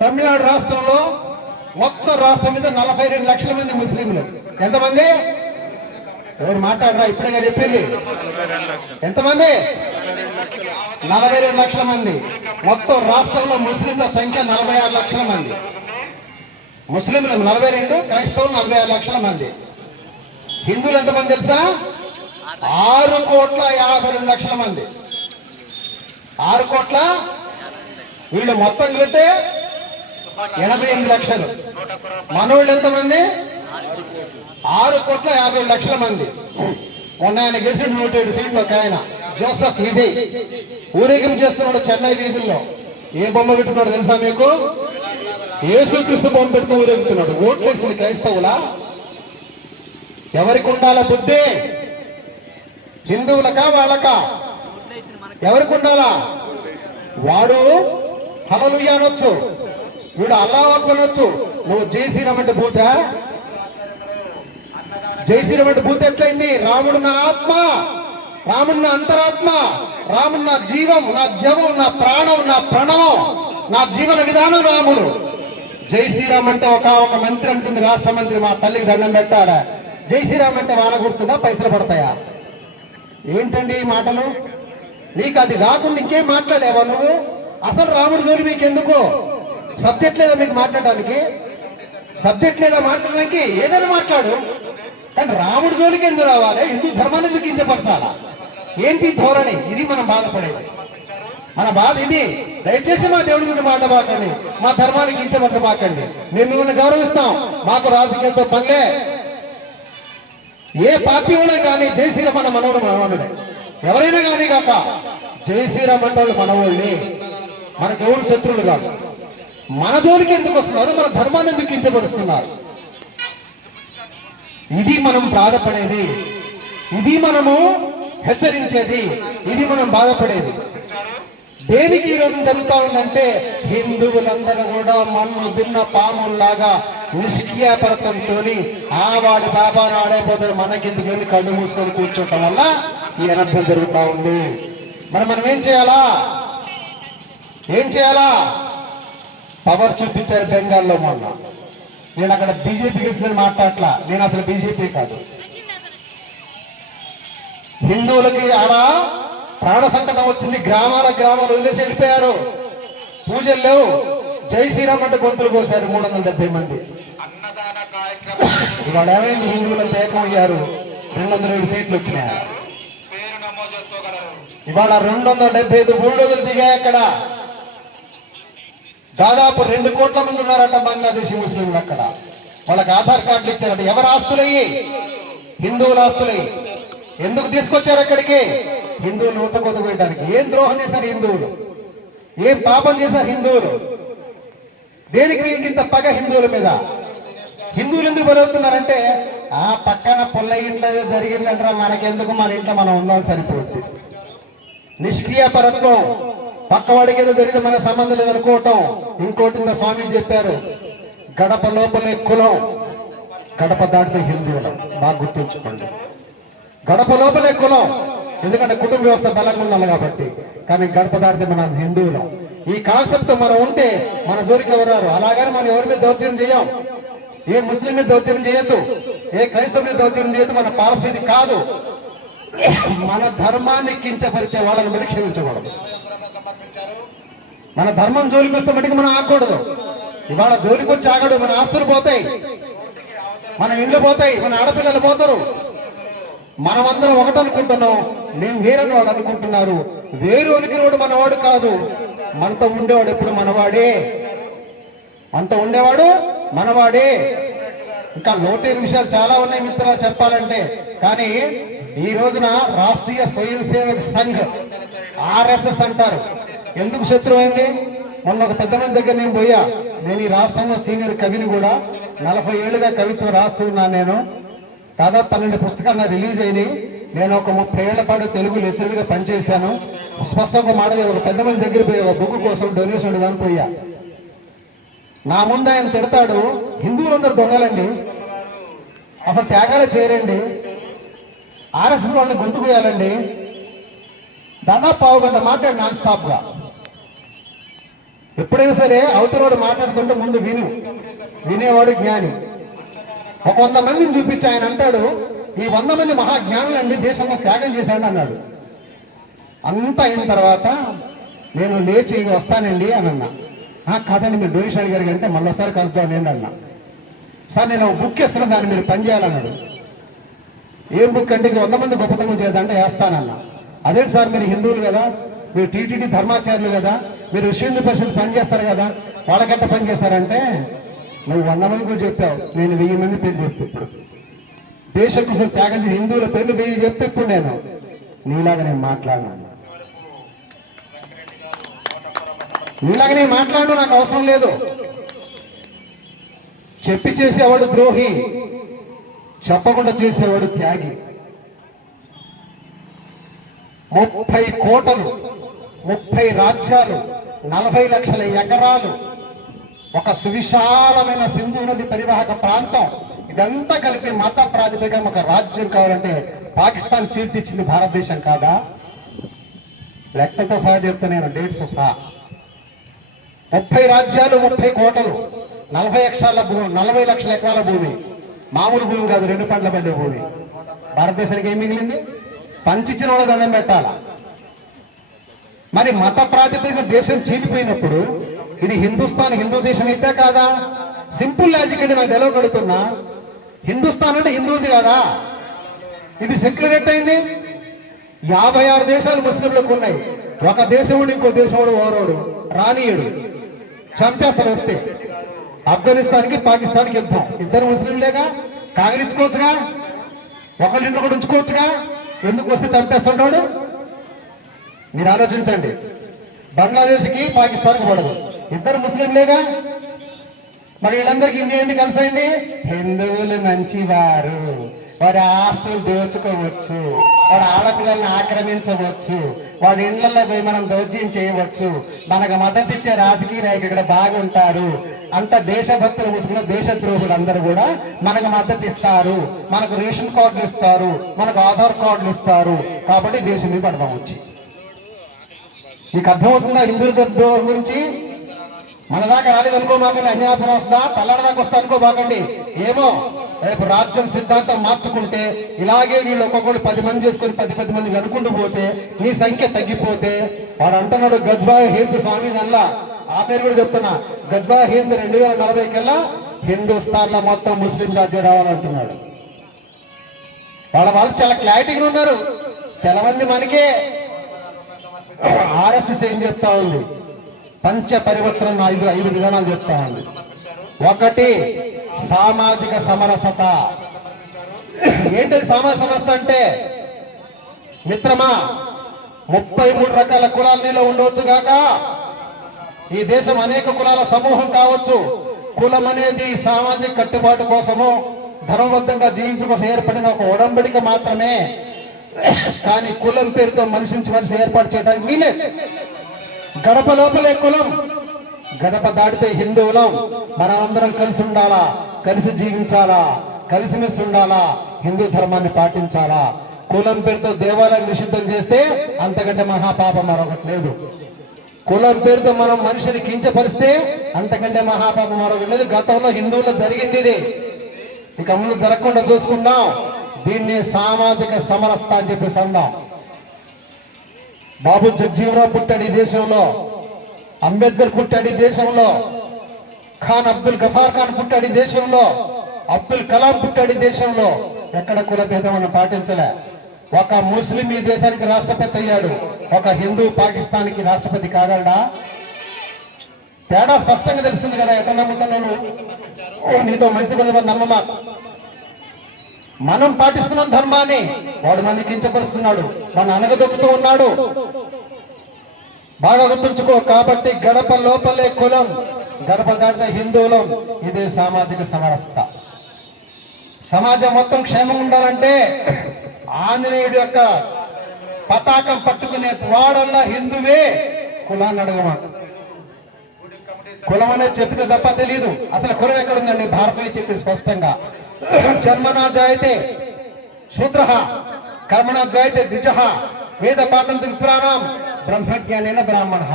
తమిళనాడు రాష్ట్రంలో మొత్తం రాష్ట్రం మీద 42 లక్షల మంది ముస్లింలు. ఎంతమంది? ఎవరు మాట్లాడరా? ఇప్పుడే చెప్పింది. ఎంతమంది? 42 లక్షల మంది. మొత్తం రాష్ట్రంలో ముస్లింల సంఖ్య 46 లక్షల మంది. ముస్లింలు 42, క్రైస్తవులు 46 లక్షల మంది. హిందువులు ఎంతమంది తెలుసా? 6,52,00,000 మంది. 6 కోట్ల, వీళ్ళు మొత్తం కలిపితే 88 లక్షలు. మనోళ్ళు ఎంతమంది? 6,50,00,000 మంది. మొన్న ఆయన గెలిచిన 107 సీట్లు ఒక ఆయన జోసఫ్ విజయ్ ఊరేగింపు చేస్తున్నాడు చెన్నై వీధుల్లో. ఏ బొమ్మ పెట్టుకున్నాడు తెలుసా మీకు? యేసుక్రీస్తు బొమ్మ పెట్టుకుని ఊరేగుతున్నాడు. ఓట్లేసింది క్రైస్తవులా? ఎవరికి ఉండాల బుద్ధి? హిందువులకా వాళ్ళకా? ఎవరికి ఉండాలా? వాడు హల్లెలూయా అనొచ్చు, వీడు అల్లాహు అక్బర్ అనొచ్చు. నువ్వు జై శ్రీరామ్ అంటే బూత? జై శ్రీరామ్ అంటే బూత ఎట్లయింది? రాముడు నా ఆత్మ, రాముడు నా అంతరాత్మ, రాముడు నా జీవం, నా జవం, నా ప్రాణం, నా ప్రణవం, నా జీవన విధానం రాముడు. జై శ్రీరామ్ అంటే ఒక మంత్రి అంటుంది, రాష్ట్ర మంత్రి, మా తల్లికి దండం పెట్టారా. జై శ్రీరామ్ అంటే వాన గుర్తుందా, పైసలు పడతాయా? ఏంటండి ఈ మాటలు? నీకు అది కాకుండా ఇంకేం మాట్లాడేవా నువ్వు? అసలు రాముడి జోలి మీకు ఎందుకు? సబ్జెక్ట్ లేదా మీకు మాట్లాడడానికి? సబ్జెక్ట్ లేదా మాట్లాడడానికి? ఏదైనా మాట్లాడు, కానీ రాముడి జోలికి ఎందుకు రావాలి? హిందూ ధర్మాన్ని ఎందుకు కించపరచాలా? ఏంటి ధోరణి? ఇది మనం బాధపడేది, మన బాధ ఇది. దయచేసి మా దేవుడి గురించి మాట్లాడబాకండి, మా ధర్మాన్ని కించపరచబాకండి. మేము మిమ్మల్ని గౌరవిస్తాం, మాకు రాజకీయాలతో పనిలే. ఏ పార్టీ వాళ్ళే కానీ జై శ్రీరామ్ అన్న మనవుడే, ఎవరైనా కానీ కాక జై శ్రీరామ్ అంటే వాళ్ళు మనవాళ్ళే, మనకు ఎవరు శత్రువులు కాదు. మన జోలికి ఎందుకు వస్తున్నారు? మన ధర్మాన్ని ఎందుకు కించపరుస్తున్నారు? ఇది మనం బాధపడేది, ఇది మనము హెచ్చరించేది, ఇది మనం బాధపడేది. దేనికి ఈరోజు జరుగుతా ఉందంటే హిందువులందరూ కూడా మన్ను భిన్న పాముల్లాగా నిష్క్రియాపరతంతో వాడి బాబాను ఆడైపోతాడు, మనకెందుకు వెళ్ళి కళ్ళు మూసుకొని కూర్చోటం వల్ల ఈ అనర్థం జరుగుతూ ఉంది. మనం ఏం చేయాలా? ఏం చేయాలా? పవర్ చూపించారు బెంగాల్లో మొన్న. నేను అక్కడ బీజేపీ గెలిచిన మాట్లాడట్లా, నేను అసలు బీజేపీ కాదు. హిందువులకి ఆడ ప్రాణ సంకటం వచ్చింది, గ్రామాలు వదిలేసి వెళ్ళిపోయారు, పూజలు లేవు. జై శ్రీరామ్ అంటే గొంతులు కోసారు 370 మంది. ఇవాళ ఏమైంది? హిందువులంతా ఏకమయ్యారు, 207 సీట్లు వచ్చినాయి. ఇవాళ 275 బుల్డోజర్లు దిగాయి అక్కడ. దాదాపు 2 కోట్ల మంది ఉన్నారట బంగ్లాదేశీ ముస్లింలు అక్కడ. వాళ్ళకి ఆధార్ కార్డులు ఇచ్చారట. ఎవరు ఆస్తులయ్యి? హిందువుల ఆస్తులయ్యి. ఎందుకు తీసుకొచ్చారు అక్కడికి? హిందువులు ఊచకొదగడానికి. ఏం ద్రోహం చేశారు హిందువులు? ఏం పాపం చేశారు హిందువులు? దేనికి ఇంత పగ హిందువుల మీద? హిందువులు ఎందుకు బలవుతున్నారంటే ఆ పక్కన పొల్ల ఇంట్లో జరిగిందంటారా, మనకెందుకు, మన ఇంట్లో మనం ఉందాం సరిపోతుంది. నిష్క్రియాపరత్వం, పక్కవాడికి ఏదో జరిగితే మన సంబంధం లేదనుకోవటం. ఇంకోటి స్వామి చెప్పారు, గడప లోపలే కులం, గడప దాటితే హిందువులం. బాగా గుర్తుంచుకోండి, గడప లోపలే కులం, ఎందుకంటే కుటుంబ వ్యవస్థ బలంగా ఉండాలి కాబట్టి. కానీ గడప దాటితే మనం హిందువులం. ఈ కాన్సెప్ట్ మనం ఉంటే మన జోలికి ఎవరారు. అలాగని మనం ఎవరి మీద దౌర్జన్యం చేయం, ఏ ముస్లిం మీద దౌర్జన్యం చేయొద్దు, ఏ క్రైస్తవ మీద దౌర్జన్యం చేయొద్దు. మన పాలసీ ఇది కాదు. మన ధర్మాన్ని కించపరిచే వాళ్ళని మరి క్షమించకూడదు. మన ధర్మం జోలికి వస్తే మటుకు మనం ఆగకూడదు. ఇవాళ జోలికి వచ్చి ఆగడు, మన ఆస్తులు పోతాయి, మన ఇండ్లు పోతాయి, మన ఆడపిల్లలు పోతారు. మనమందరం ఒకటి అనుకుంటున్నాం, మేము వేరని వాడు అనుకుంటున్నారు. వేరు అనుకునేవాడు మనవాడు కాదు, మనతో ఉండేవాడు ఎప్పుడు మనవాడే, మనతో ఉండేవాడు మనవాడే. ఇంకా లోతైన విషయాలు చాలా ఉన్నాయి మిత్రులు చెప్పాలంటే. కానీ ఈ రోజున రాష్ట్రీయ స్వయం సేవక్ సంఘ్, RSS అంటారు. ఎందుకు శత్రువైంది? మొన్న ఒక పెద్ద మంది దగ్గర నేను పోయా. నేను ఈ రాష్ట్రంలో సీనియర్ కవిని కూడా, 40 ఏళ్లుగా కవిత్వం రాస్తున్నాను. నేను దాదాపు 12 పుస్తకాలు రిలీజ్ అయినాయి. నేను ఒక 30 ఏళ్ల పాటు తెలుగు లెక్చరర్గా పనిచేశాను. స్పష్టంగా మాట్లాడే ఒక పెద్ద మంది దగ్గర పోయి ఒక బుక్ కోసం డొనేషన్ ఇవ్వడానికి పోయా. నా ముందు ఆయన తిడతాడు, హిందువులందరూ దొంగలండి, అసలు త్యాగాలే చేయరండి, RSS వాళ్ళని గొంతు పోయాలండి. దాదాపు 1/2 గంట మాట్లాడు నాన్ స్టాప్ గా. ఎప్పుడైనా సరే అవతలవాడు మాట్లాడుతుంటే ముందు వినేవాడు జ్ఞాని. ఒక 100 మందిని చూపించి ఆయన అంటాడు, ఈ 100 మంది మహాజ్ఞానులండి, దేశంలో త్యాగం చేశాడు అన్నాడు. అంతా అయిన తర్వాత నేను లేచి వస్తానండి అని అన్నా. కాదండి, మీరు డొనేషన్ అడిగారు అంటే మళ్ళీ ఒకసారి కలుద్దాం నేను అన్నా. సార్ నేను బుక్ ఇస్తున్నా, దాన్ని మీరు పని చేయాలన్నాడు. ఏం బుక్ అంటే 100 మంది గొప్పతనం చేద్దంటే వేస్తానన్నా. అదేంటి సార్, మీరు హిందువులు కదా, మీరు టీటీడీ ధర్మాచార్యులు కదా, మీరు విశ్వ హిందూ పరిషత్ పని చేస్తారు కదా, వాళ్ళకెట్ట పని చేస్తారంటే, నువ్వు 100 మంది కూడా చెప్పావు, నేను 1000 మంది పేరు చెప్తే ఇప్పుడు దేశం కోసం త్యాగం చేసి హిందువుల పేర్లు 1000 చెప్తే ఇప్పుడు నేను నీలాగా నేను మాట్లాడినాను. నీలాగా నేను మాట్లాడను, నాకు అవసరం లేదు. చెప్పి చేసేవాడు ద్రోహి, చెప్పకుండా చేసేవాడు త్యాగి. 30 కోటలు, 30 రాజ్యాలు, 40 లక్షల ఎకరాలు, ఒక సువిశాలమైన సింధు నది పరివాహక ప్రాంతం, ఇదంతా కలిపి మత ప్రాతిపదికన ఒక రాజ్యం కావాలంటే పాకిస్తాన్ చీల్చిచ్చింది భారతదేశం కాదా? లెక్కలతో సహా చెప్తా నేను, డేట్స్ సహా. 30 రాజ్యాలు, 30 కోటలు, 40 లక్షల ఎకరాల భూమి. మామూలు భూమి కాదు, 2 పంటల పండే భూమి. భారతదేశానికి ఏం మిగిలింది? పంచిచ్చిన వాళ్ళ దండం పెట్టాల. మరి మత ప్రాతిపదికన దేశం చీలిపోయినప్పుడు ఇది హిందుస్థాన్ హిందూ దేశం అయితే కాదా? సింపుల్ లాజిక్ అండి, నాకు తెలవగడుతున్నా. హిందుస్థాన్ అంటే హిందూది కాదా? ఇది సెక్యులర్ అయింది. 56 దేశాలు ముస్లింలకు ఉన్నాయి. ఒక దేశముడు ఇంకో దేశముడు ఓరోడు రానియుడు చంపేస్తారు. వస్తే ఆఫ్ఘనిస్తాన్కి పాకిస్తాన్కి యుద్ధం, ఇద్దరు ముస్లింలేగా, కాగలించుకోవచ్చుగా, ఒకళ్ళింట్లో కూడా ఉంచుకోవచ్చుగా, ఎందుకు వస్తే చంపేస్తుంటాడు? మీరు ఆలోచించండి. బంగ్లాదేశ్కి పాకిస్తాన్కి పడదు, ఇద్దరు ముస్లింలేగా. మరి వీళ్ళందరికీ ఇండియా ఎందుకు కలిసైంది? హిందువులు మంచివారు, వారి ఆస్తులు దోచుకోవచ్చు, వాడి ఆడపిల్లల్ని ఆక్రమించవచ్చు, వాడి ఇళ్లలో పోయి మనం దౌర్జన్యం చేయవచ్చు, మనకు మద్దతు ఇచ్చే రాజకీయ నాయకులు ఇక్కడ బాగుంటారు, అంత దేశభక్తులు ముసుగులో దేశద్రోహులు అందరూ కూడా మనకు మద్దతు ఇస్తారు, మనకు రేషన్ కార్డులు ఇస్తారు, మనకు ఆధార్ కార్డులు ఇస్తారు, కాబట్టి దేశం మీద పడదాం వచ్చి. మీకు అర్థమవుతుందా హిందువుల ద్రోహం గురించి? మన దాకా రాలేదు అనుకోమాకండి, అన్యాపురం వస్తుందా, తల్లడదాకా వస్తా అనుకోమాకండి. ఏమో రేపు రాజ్యం సిద్ధాంతం మార్చుకుంటే ఇలాగే వీళ్ళు ఒక్కొక్కరు 10 మంది చేసుకొని 10 మంది అనుకుంటూ పోతే నీ సంఖ్య తగ్గిపోతే, వాడు అంటున్నాడు గజ్బాయ్ హింద్ స్వామి అల్లా, ఆ పేరు కూడా చెప్తున్నా, గజ్బాయ్ హింద్ 2040 కల్లా హిందుస్థాన్ లో మొత్తం ముస్లిం రాజ్యం రావాలంటున్నాడు. వాళ్ళు చాలా క్లారిటీగా ఉన్నారు. తెలవంది మనకే. ఆర్ఎస్ఎస్ ఏం చెప్తా ఉంది? పంచ పరివర్తన 5 విధానాలు చెప్తా ఉంది. 1 సామాజిక సమరసత. ఏంటది సామాజిక సమరసత అంటే? మిత్రమా, 33 రకాల కులాలు నీలో ఉండవచ్చు గాక, ఈ దేశం అనేక కులాల సమూహం కావచ్చు. కులం అనేది సామాజిక కట్టుబాటు కోసము, ధర్మబద్ధంగా జీవించడం కోసం ఏర్పడిన ఒక ఒడంబడిక మాత్రమే. కానీ కులం పేరుతో మనిషి మనిషి ఏర్పాటు చేయడానికి వీలేదు. గడప లోపలే కులం, గడప దాటితే హిందువులం. మనమందరం కలిసి ఉండాలా, కలిసి జీవించాలా, కలిసిమెలిసి ఉండాలా, హిందూ ధర్మాన్ని పాటించాలా. కులం పేరుతో దేవాలయం నిషిద్ధం చేస్తే అంతకంటే మహాపాపం మరొకటి లేదు. కులం పేరుతో మనం మనిషిని కించపరిస్తే అంతకంటే మహాపాపం మరొకటి లేదు. గతంలో హిందువుల్లో జరిగింది ఇది, ఇక ముందు జరగకుండా చూసుకుందాం. దీన్ని సామాజిక సమరసత అని చెప్పేసి అందాం. బాబు జగజీవరావు పుట్టాడు ఈ దేశంలో, అంబేద్కర్ పుట్టాడు ఈ దేశంలో, ఖాన్ అబ్దుల్ గఫార్ ఖాన్ పుట్టాడు ఈ దేశంలో, అబ్దుల్ కలాం పుట్టాడు ఈ దేశంలో. ఎక్కడ కుల భేదం పాటించలే. ఒక ముస్లిం ఈ దేశానికి రాష్ట్రపతి అయ్యాడు, ఒక హిందూ పాకిస్తాన్కి రాష్ట్రపతి కాగలడా? తేడా స్పష్టంగా తెలుస్తుంది కదా. ఎక్కడ నమ్ముతున్నాను? నీతో మనిషి కొంతమంది నమ్మమా. మనం పాటిస్తున్నాం ధర్మాన్ని, వాడు మనని కించపరుస్తున్నాడు, మన అనగదొక్కుతూ ఉన్నాడు. బాగా గుర్తుంచుకో. కాబట్టి గడప లోపలే కులం, గడప దాటితే హిందువులం. ఇదే సామాజిక సమరసత. సమాజం మొత్తం క్షేమంగా ఉండాలంటే ఆంజనేయుడి యొక్క పతాకం పట్టుకునే వాడల్లా హిందువే, కులాన్ని అడగమాట. కులం అనేది చెప్పితే తప్ప తెలియదు. అసలు కులం ఎక్కడుందండి? భారతీయ చెప్పి స్పష్టంగా, జన్మనా జాయతే శూద్రః కర్మణా జాయతే ద్విజః వేద పాఠంతు విప్రాణం బ్రహ్మజ్ఞానేన బ్రాహ్మణః.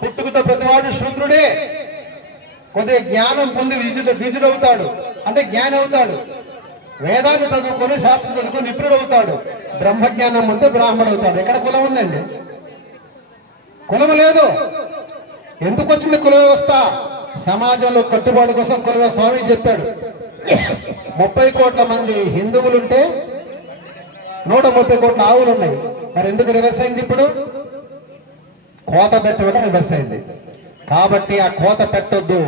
పుట్టుకతో ప్రతివాడు శూద్రుడే. కొద్దిగా జ్ఞానం పొంది ద్విజుడవుతాడు, అంటే జ్ఞాని అవుతాడు. వేదాన్ని చదువుకొని శాస్త్రం చదువుకొని నిపుణుడు అవుతాడు. బ్రహ్మజ్ఞానం ఉంటే బ్రాహ్మణుడు అవుతాడు. ఎక్కడ కులం ఉందండి? కులం లేదు. ఎందుకు వచ్చింది కుల వ్యవస్థ? సమాజంలో కట్టుబాటు కోసం కుల స్వామి చెప్పాడు. 30 కోట్ల మంది హిందువులుంటే 130 కోట్ల ఆవులు ఉన్నాయి. మరి ఎందుకు రివర్స్ అయింది? ఇప్పుడు కోత పెట్టడం రివర్స్ అయింది. కాబట్టి ఆ కోత పెట్టొద్దు.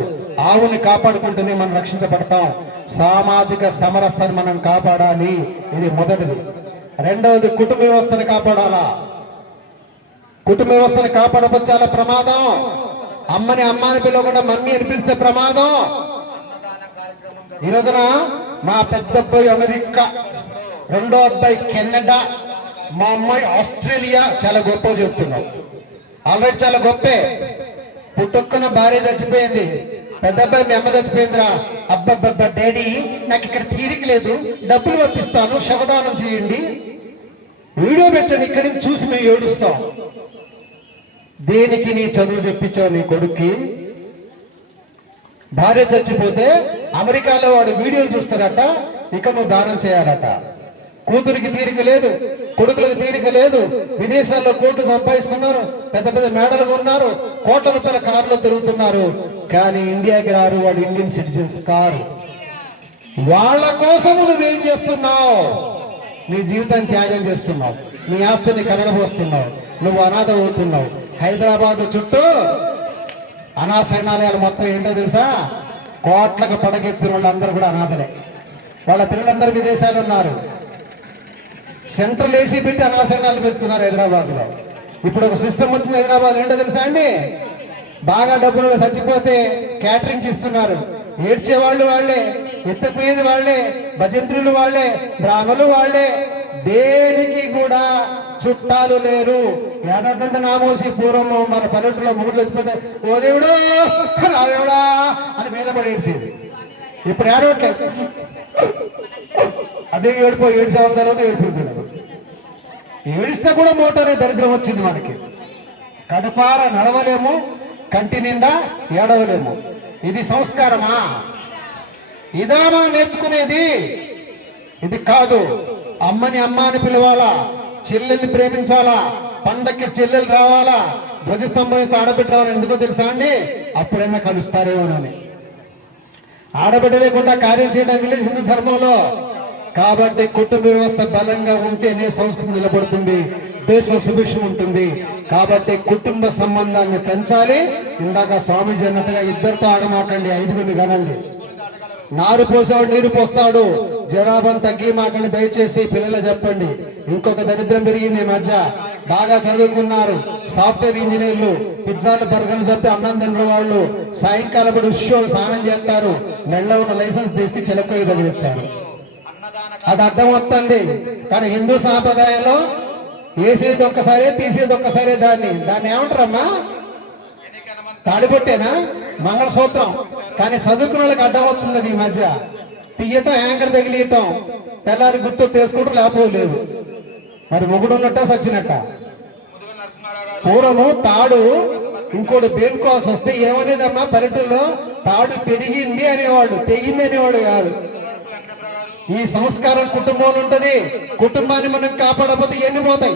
ఆవుని కాపాడుకుంటూనే మనం రక్షించబడతాం. సామాజిక సమరసతను మనం కాపాడాలి. ఇది మొదటిది. రెండవది, కుటుంబ వ్యవస్థను కాపాడాలా. కుటుంబ వ్యవస్థను కాపాడకపోతే చాలా ప్రమాదం. అమ్మని అమ్మాని పిలవకుండా మమ్మీ అనిపిస్తే ప్రమాదం. ఈ రోజున మా పెద్ద అబ్బాయి అమెరికా, రెండో అబ్బాయి కెనడా, మా అమ్మాయి ఆస్ట్రేలియా. చాలా గొప్ప చెప్తున్నాం. ఆల్రెడీ చాలా గొప్పే. పుట్టుక్కున్న భార్య చచ్చిపోయింది, పెద్ద అబ్బాయి మీ అమ్మ చచ్చిపోయిందిరా. అబ్బబ్బబ్బా డాడీ నాకు ఇక్కడ తీరిక లేదు, డబ్బులు పంపిస్తాను, శవదానం చేయండి. వీడియో పెట్టండి, ఇక్కడి నుంచి చూసి మేము ఏడుస్తాం. దేనికి నీ చదువు చెప్పించావు నీ కొడుక్కి? భార్య చచ్చిపోతే అమెరికాలో వాడు వీడియోలు చూస్తారట, ఇక నువ్వు దానం చేయాలట. కూతురికి తీరిక లేదు, కొడుకులకు తీరిక లేదు. విదేశాల్లో కోట్లు సంపాదిస్తున్నారు, పెద్ద పెద్ద మేడలు ఉన్నారు, కోట్ల రూపాయల కారులో తిరుగుతున్నారు. కానీ ఇండియాకి రారు, వాడు ఇండియన్ సిటిజన్స్ కారు. వాళ్ళ కోసం నువ్వేం చేస్తున్నావు? నీ జీవితాన్ని త్యాగం చేస్తున్నావు, నీ ఆస్తిని కనగబోస్తున్నావు, నువ్వు అనాథ అవుతున్నావు. హైదరాబాద్ చుట్టూ అనాశరణాలయాలు మొత్తం ఏంటో తెలుసా? కోట్లకు పడగెత్తిన వాళ్ళందరూ కూడా అనాథలే. వాళ్ళ పిల్లలందరూ విదేశాలు ఉన్నారు. సెంట్రల్ ఏసీ పెట్టి అనాశరణాలు పెడుతున్నారు హైదరాబాద్ లో. ఇప్పుడు ఒక సిస్టమ్ వచ్చింది హైదరాబాద్, ఏంటో తెలుసా అండి? బాగా డబ్బులు చచ్చిపోతే క్యాటరింగ్ ఇస్తున్నారు. ఏడ్చేవాళ్ళు వాళ్ళే, ఎత్తపోయేది వాళ్ళే, భజంత్రులు వాళ్ళే, బ్రాహ్మలు వాళ్ళే. దేనికి కూడా చుట్టాలు లేరు. ఏడంటే నామోసి పూర్వం మన పల్లెటూరులో ముగ్గురు చచ్చిపోతే ఓ దేవుడు రాదేవుడా అని మీద పడేసేది. ఇప్పుడు ఏడవట్లేదు, అదే ఏడు సేవల తర్వాత ఏడుపుతున్నాడు. ఏడిస్తే కూడా మోటారే దరిద్రం వచ్చింది మనకి. కడుపార నడవలేము, కంటి నిండా ఏడవలేము. ఇది సంస్కారమా? ఇదా మనం నేర్చుకునేది? ఇది కాదు. అమ్మని అమ్మ అని పిలవాలా, చెల్లెల్ని ప్రేమించాలా, పండక్కి చెల్లెలు రావాలా, ధ్వజస్తంభం వేస్తే ఆడబిడ్డ రావాలని ఎందుకో తెలుసా అండి? అప్పుడైనా కలుస్తారేమోనని. ఆడబిడ్డ లేకుండా కార్యం చేయడానికి లేదు హిందూ ధర్మంలో. కాబట్టి కుటుంబ వ్యవస్థ బలంగా ఉంటేనే సంస్కృతి నిలబడుతుంది, దేశం సుభిక్షం ఉంటుంది. కాబట్టి కుటుంబ సంబంధాన్ని పెంచాలి. ఇందాక స్వామీజీ అన్నట్టుగా ఇద్దరితో ఆడమాకండి, 5 కనండి. నారు పోసేవాడు నీరు పోస్తాడు. జనాభాను తగ్గి మాకండి దయచేసి పిల్లలు చెప్పండి. ఇంకొక దరిద్రం పెరిగింది ఈ మధ్య. బాగా చదువుకున్నారు, సాఫ్ట్వేర్ ఇంజనీర్లు, పిజ్జాలు బర్గర్లు తప్పి అన్నం తిన్న వాళ్ళు సాయంకాలం ఉష్యోలు స్నానం చేస్తారు, మెళ్ళ ఉన్న లైసెన్స్ తీసి చిలకయ్య తగిలిస్తారు. అది అర్థమవుతుంది. కానీ హిందూ సాంప్రదాయంలో వేసేది ఒక్కసారే, తీసేది ఒక్కసారే. దాన్ని ఏమంటారమ్మా? తాడిపొట్టేనా? మంగళసూత్రం. కానీ చదువుకున్న వాళ్ళకి అడ్డమవుతుంది ఈ మధ్య. తీయటం, యాంకర్ తగిలియటం, తెల్లారి గుర్తు తీసుకుంటూ లేకపోలేదు. మరి మొగుడు ఉన్నట్ట సచ్చినట్ట. పూర్వము తాడు ఇంకోటి బేనుకోవాల్సి వస్తే ఏమనేదమ్మా? పల్లెటూరులో తాడు పెరిగింది అనేవాడు, తెగింది అనేవాడు కాదు. ఈ సంస్కారం కుటుంబంలో ఉంటది. కుటుంబాన్ని మనం కాపాడకపోతే ఎన్ని పోతాయి?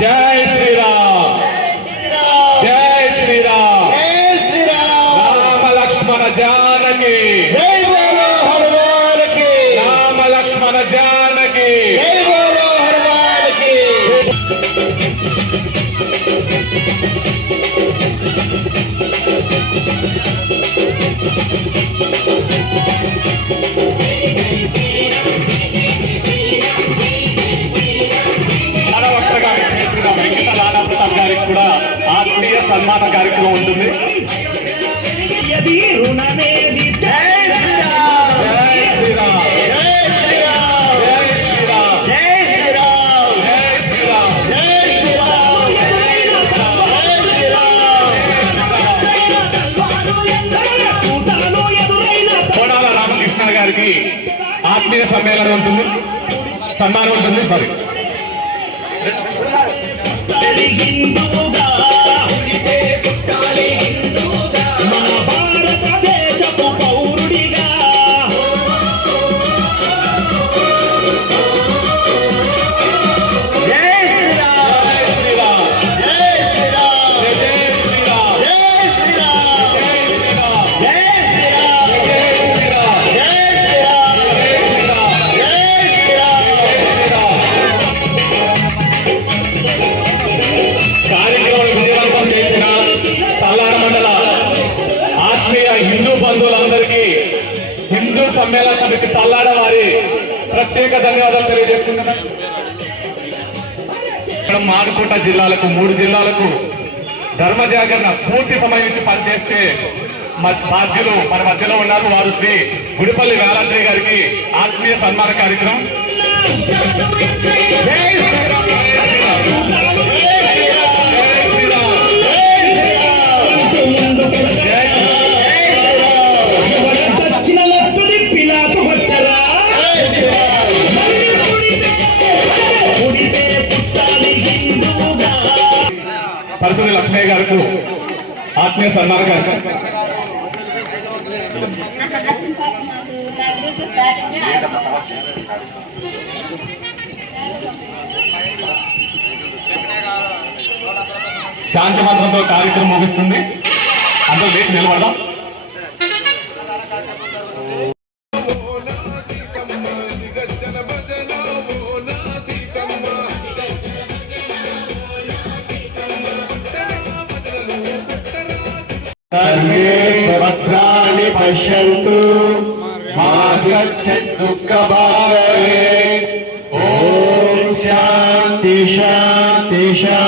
జై శ్రీరామ్, జై శ్రీరామ్, జై శ్రీరామ్. రామ లక్ష్మణ జానకి, జై బోలో హనుమానికి, రామ లక్ష్మణ జానకి, జై బోలో హనుమానికి. గారికి కూడా ఆత్మీయ సన్మాన కార్యక్రమం ఉంటుంది. కోడాల రామకృష్ణ గారికి ఆత్మీయ సమ్మేళనం ఉంటుంది, సన్మానం ఉంటుంది. సారీ, మన భారతదేశపు పౌరుడిగా సమ్మేళన సమితి తల్లాడ వారి ప్రత్యేక ధన్యవాదాలు తెలియజేస్తున్నాను. మాడుకోట జిల్లాలకు 3 జిల్లాలకు ధర్మ జాగరణ పూర్తి సమయం నుంచి పనిచేస్తే బాధ్యులు మన మధ్యలో ఉన్నారు. వారు శ్రీ గుడిపల్లి వేలాద్రి గారికి ఆత్మీయ సన్మాన కార్యక్రమం. గారికి ఆత్మీయ సన్మాన కార్యక్రమం. శాంతి మంత్రంతో కార్యక్రమం ముగుస్తుంది. అందరూ లేచి నిలబడదాం. సర్వే భద్రాణి పశ్యంతు మా కశ్చిత్ దుఃఖభాగే. ఓం శాంతి శాంతి శాంతి.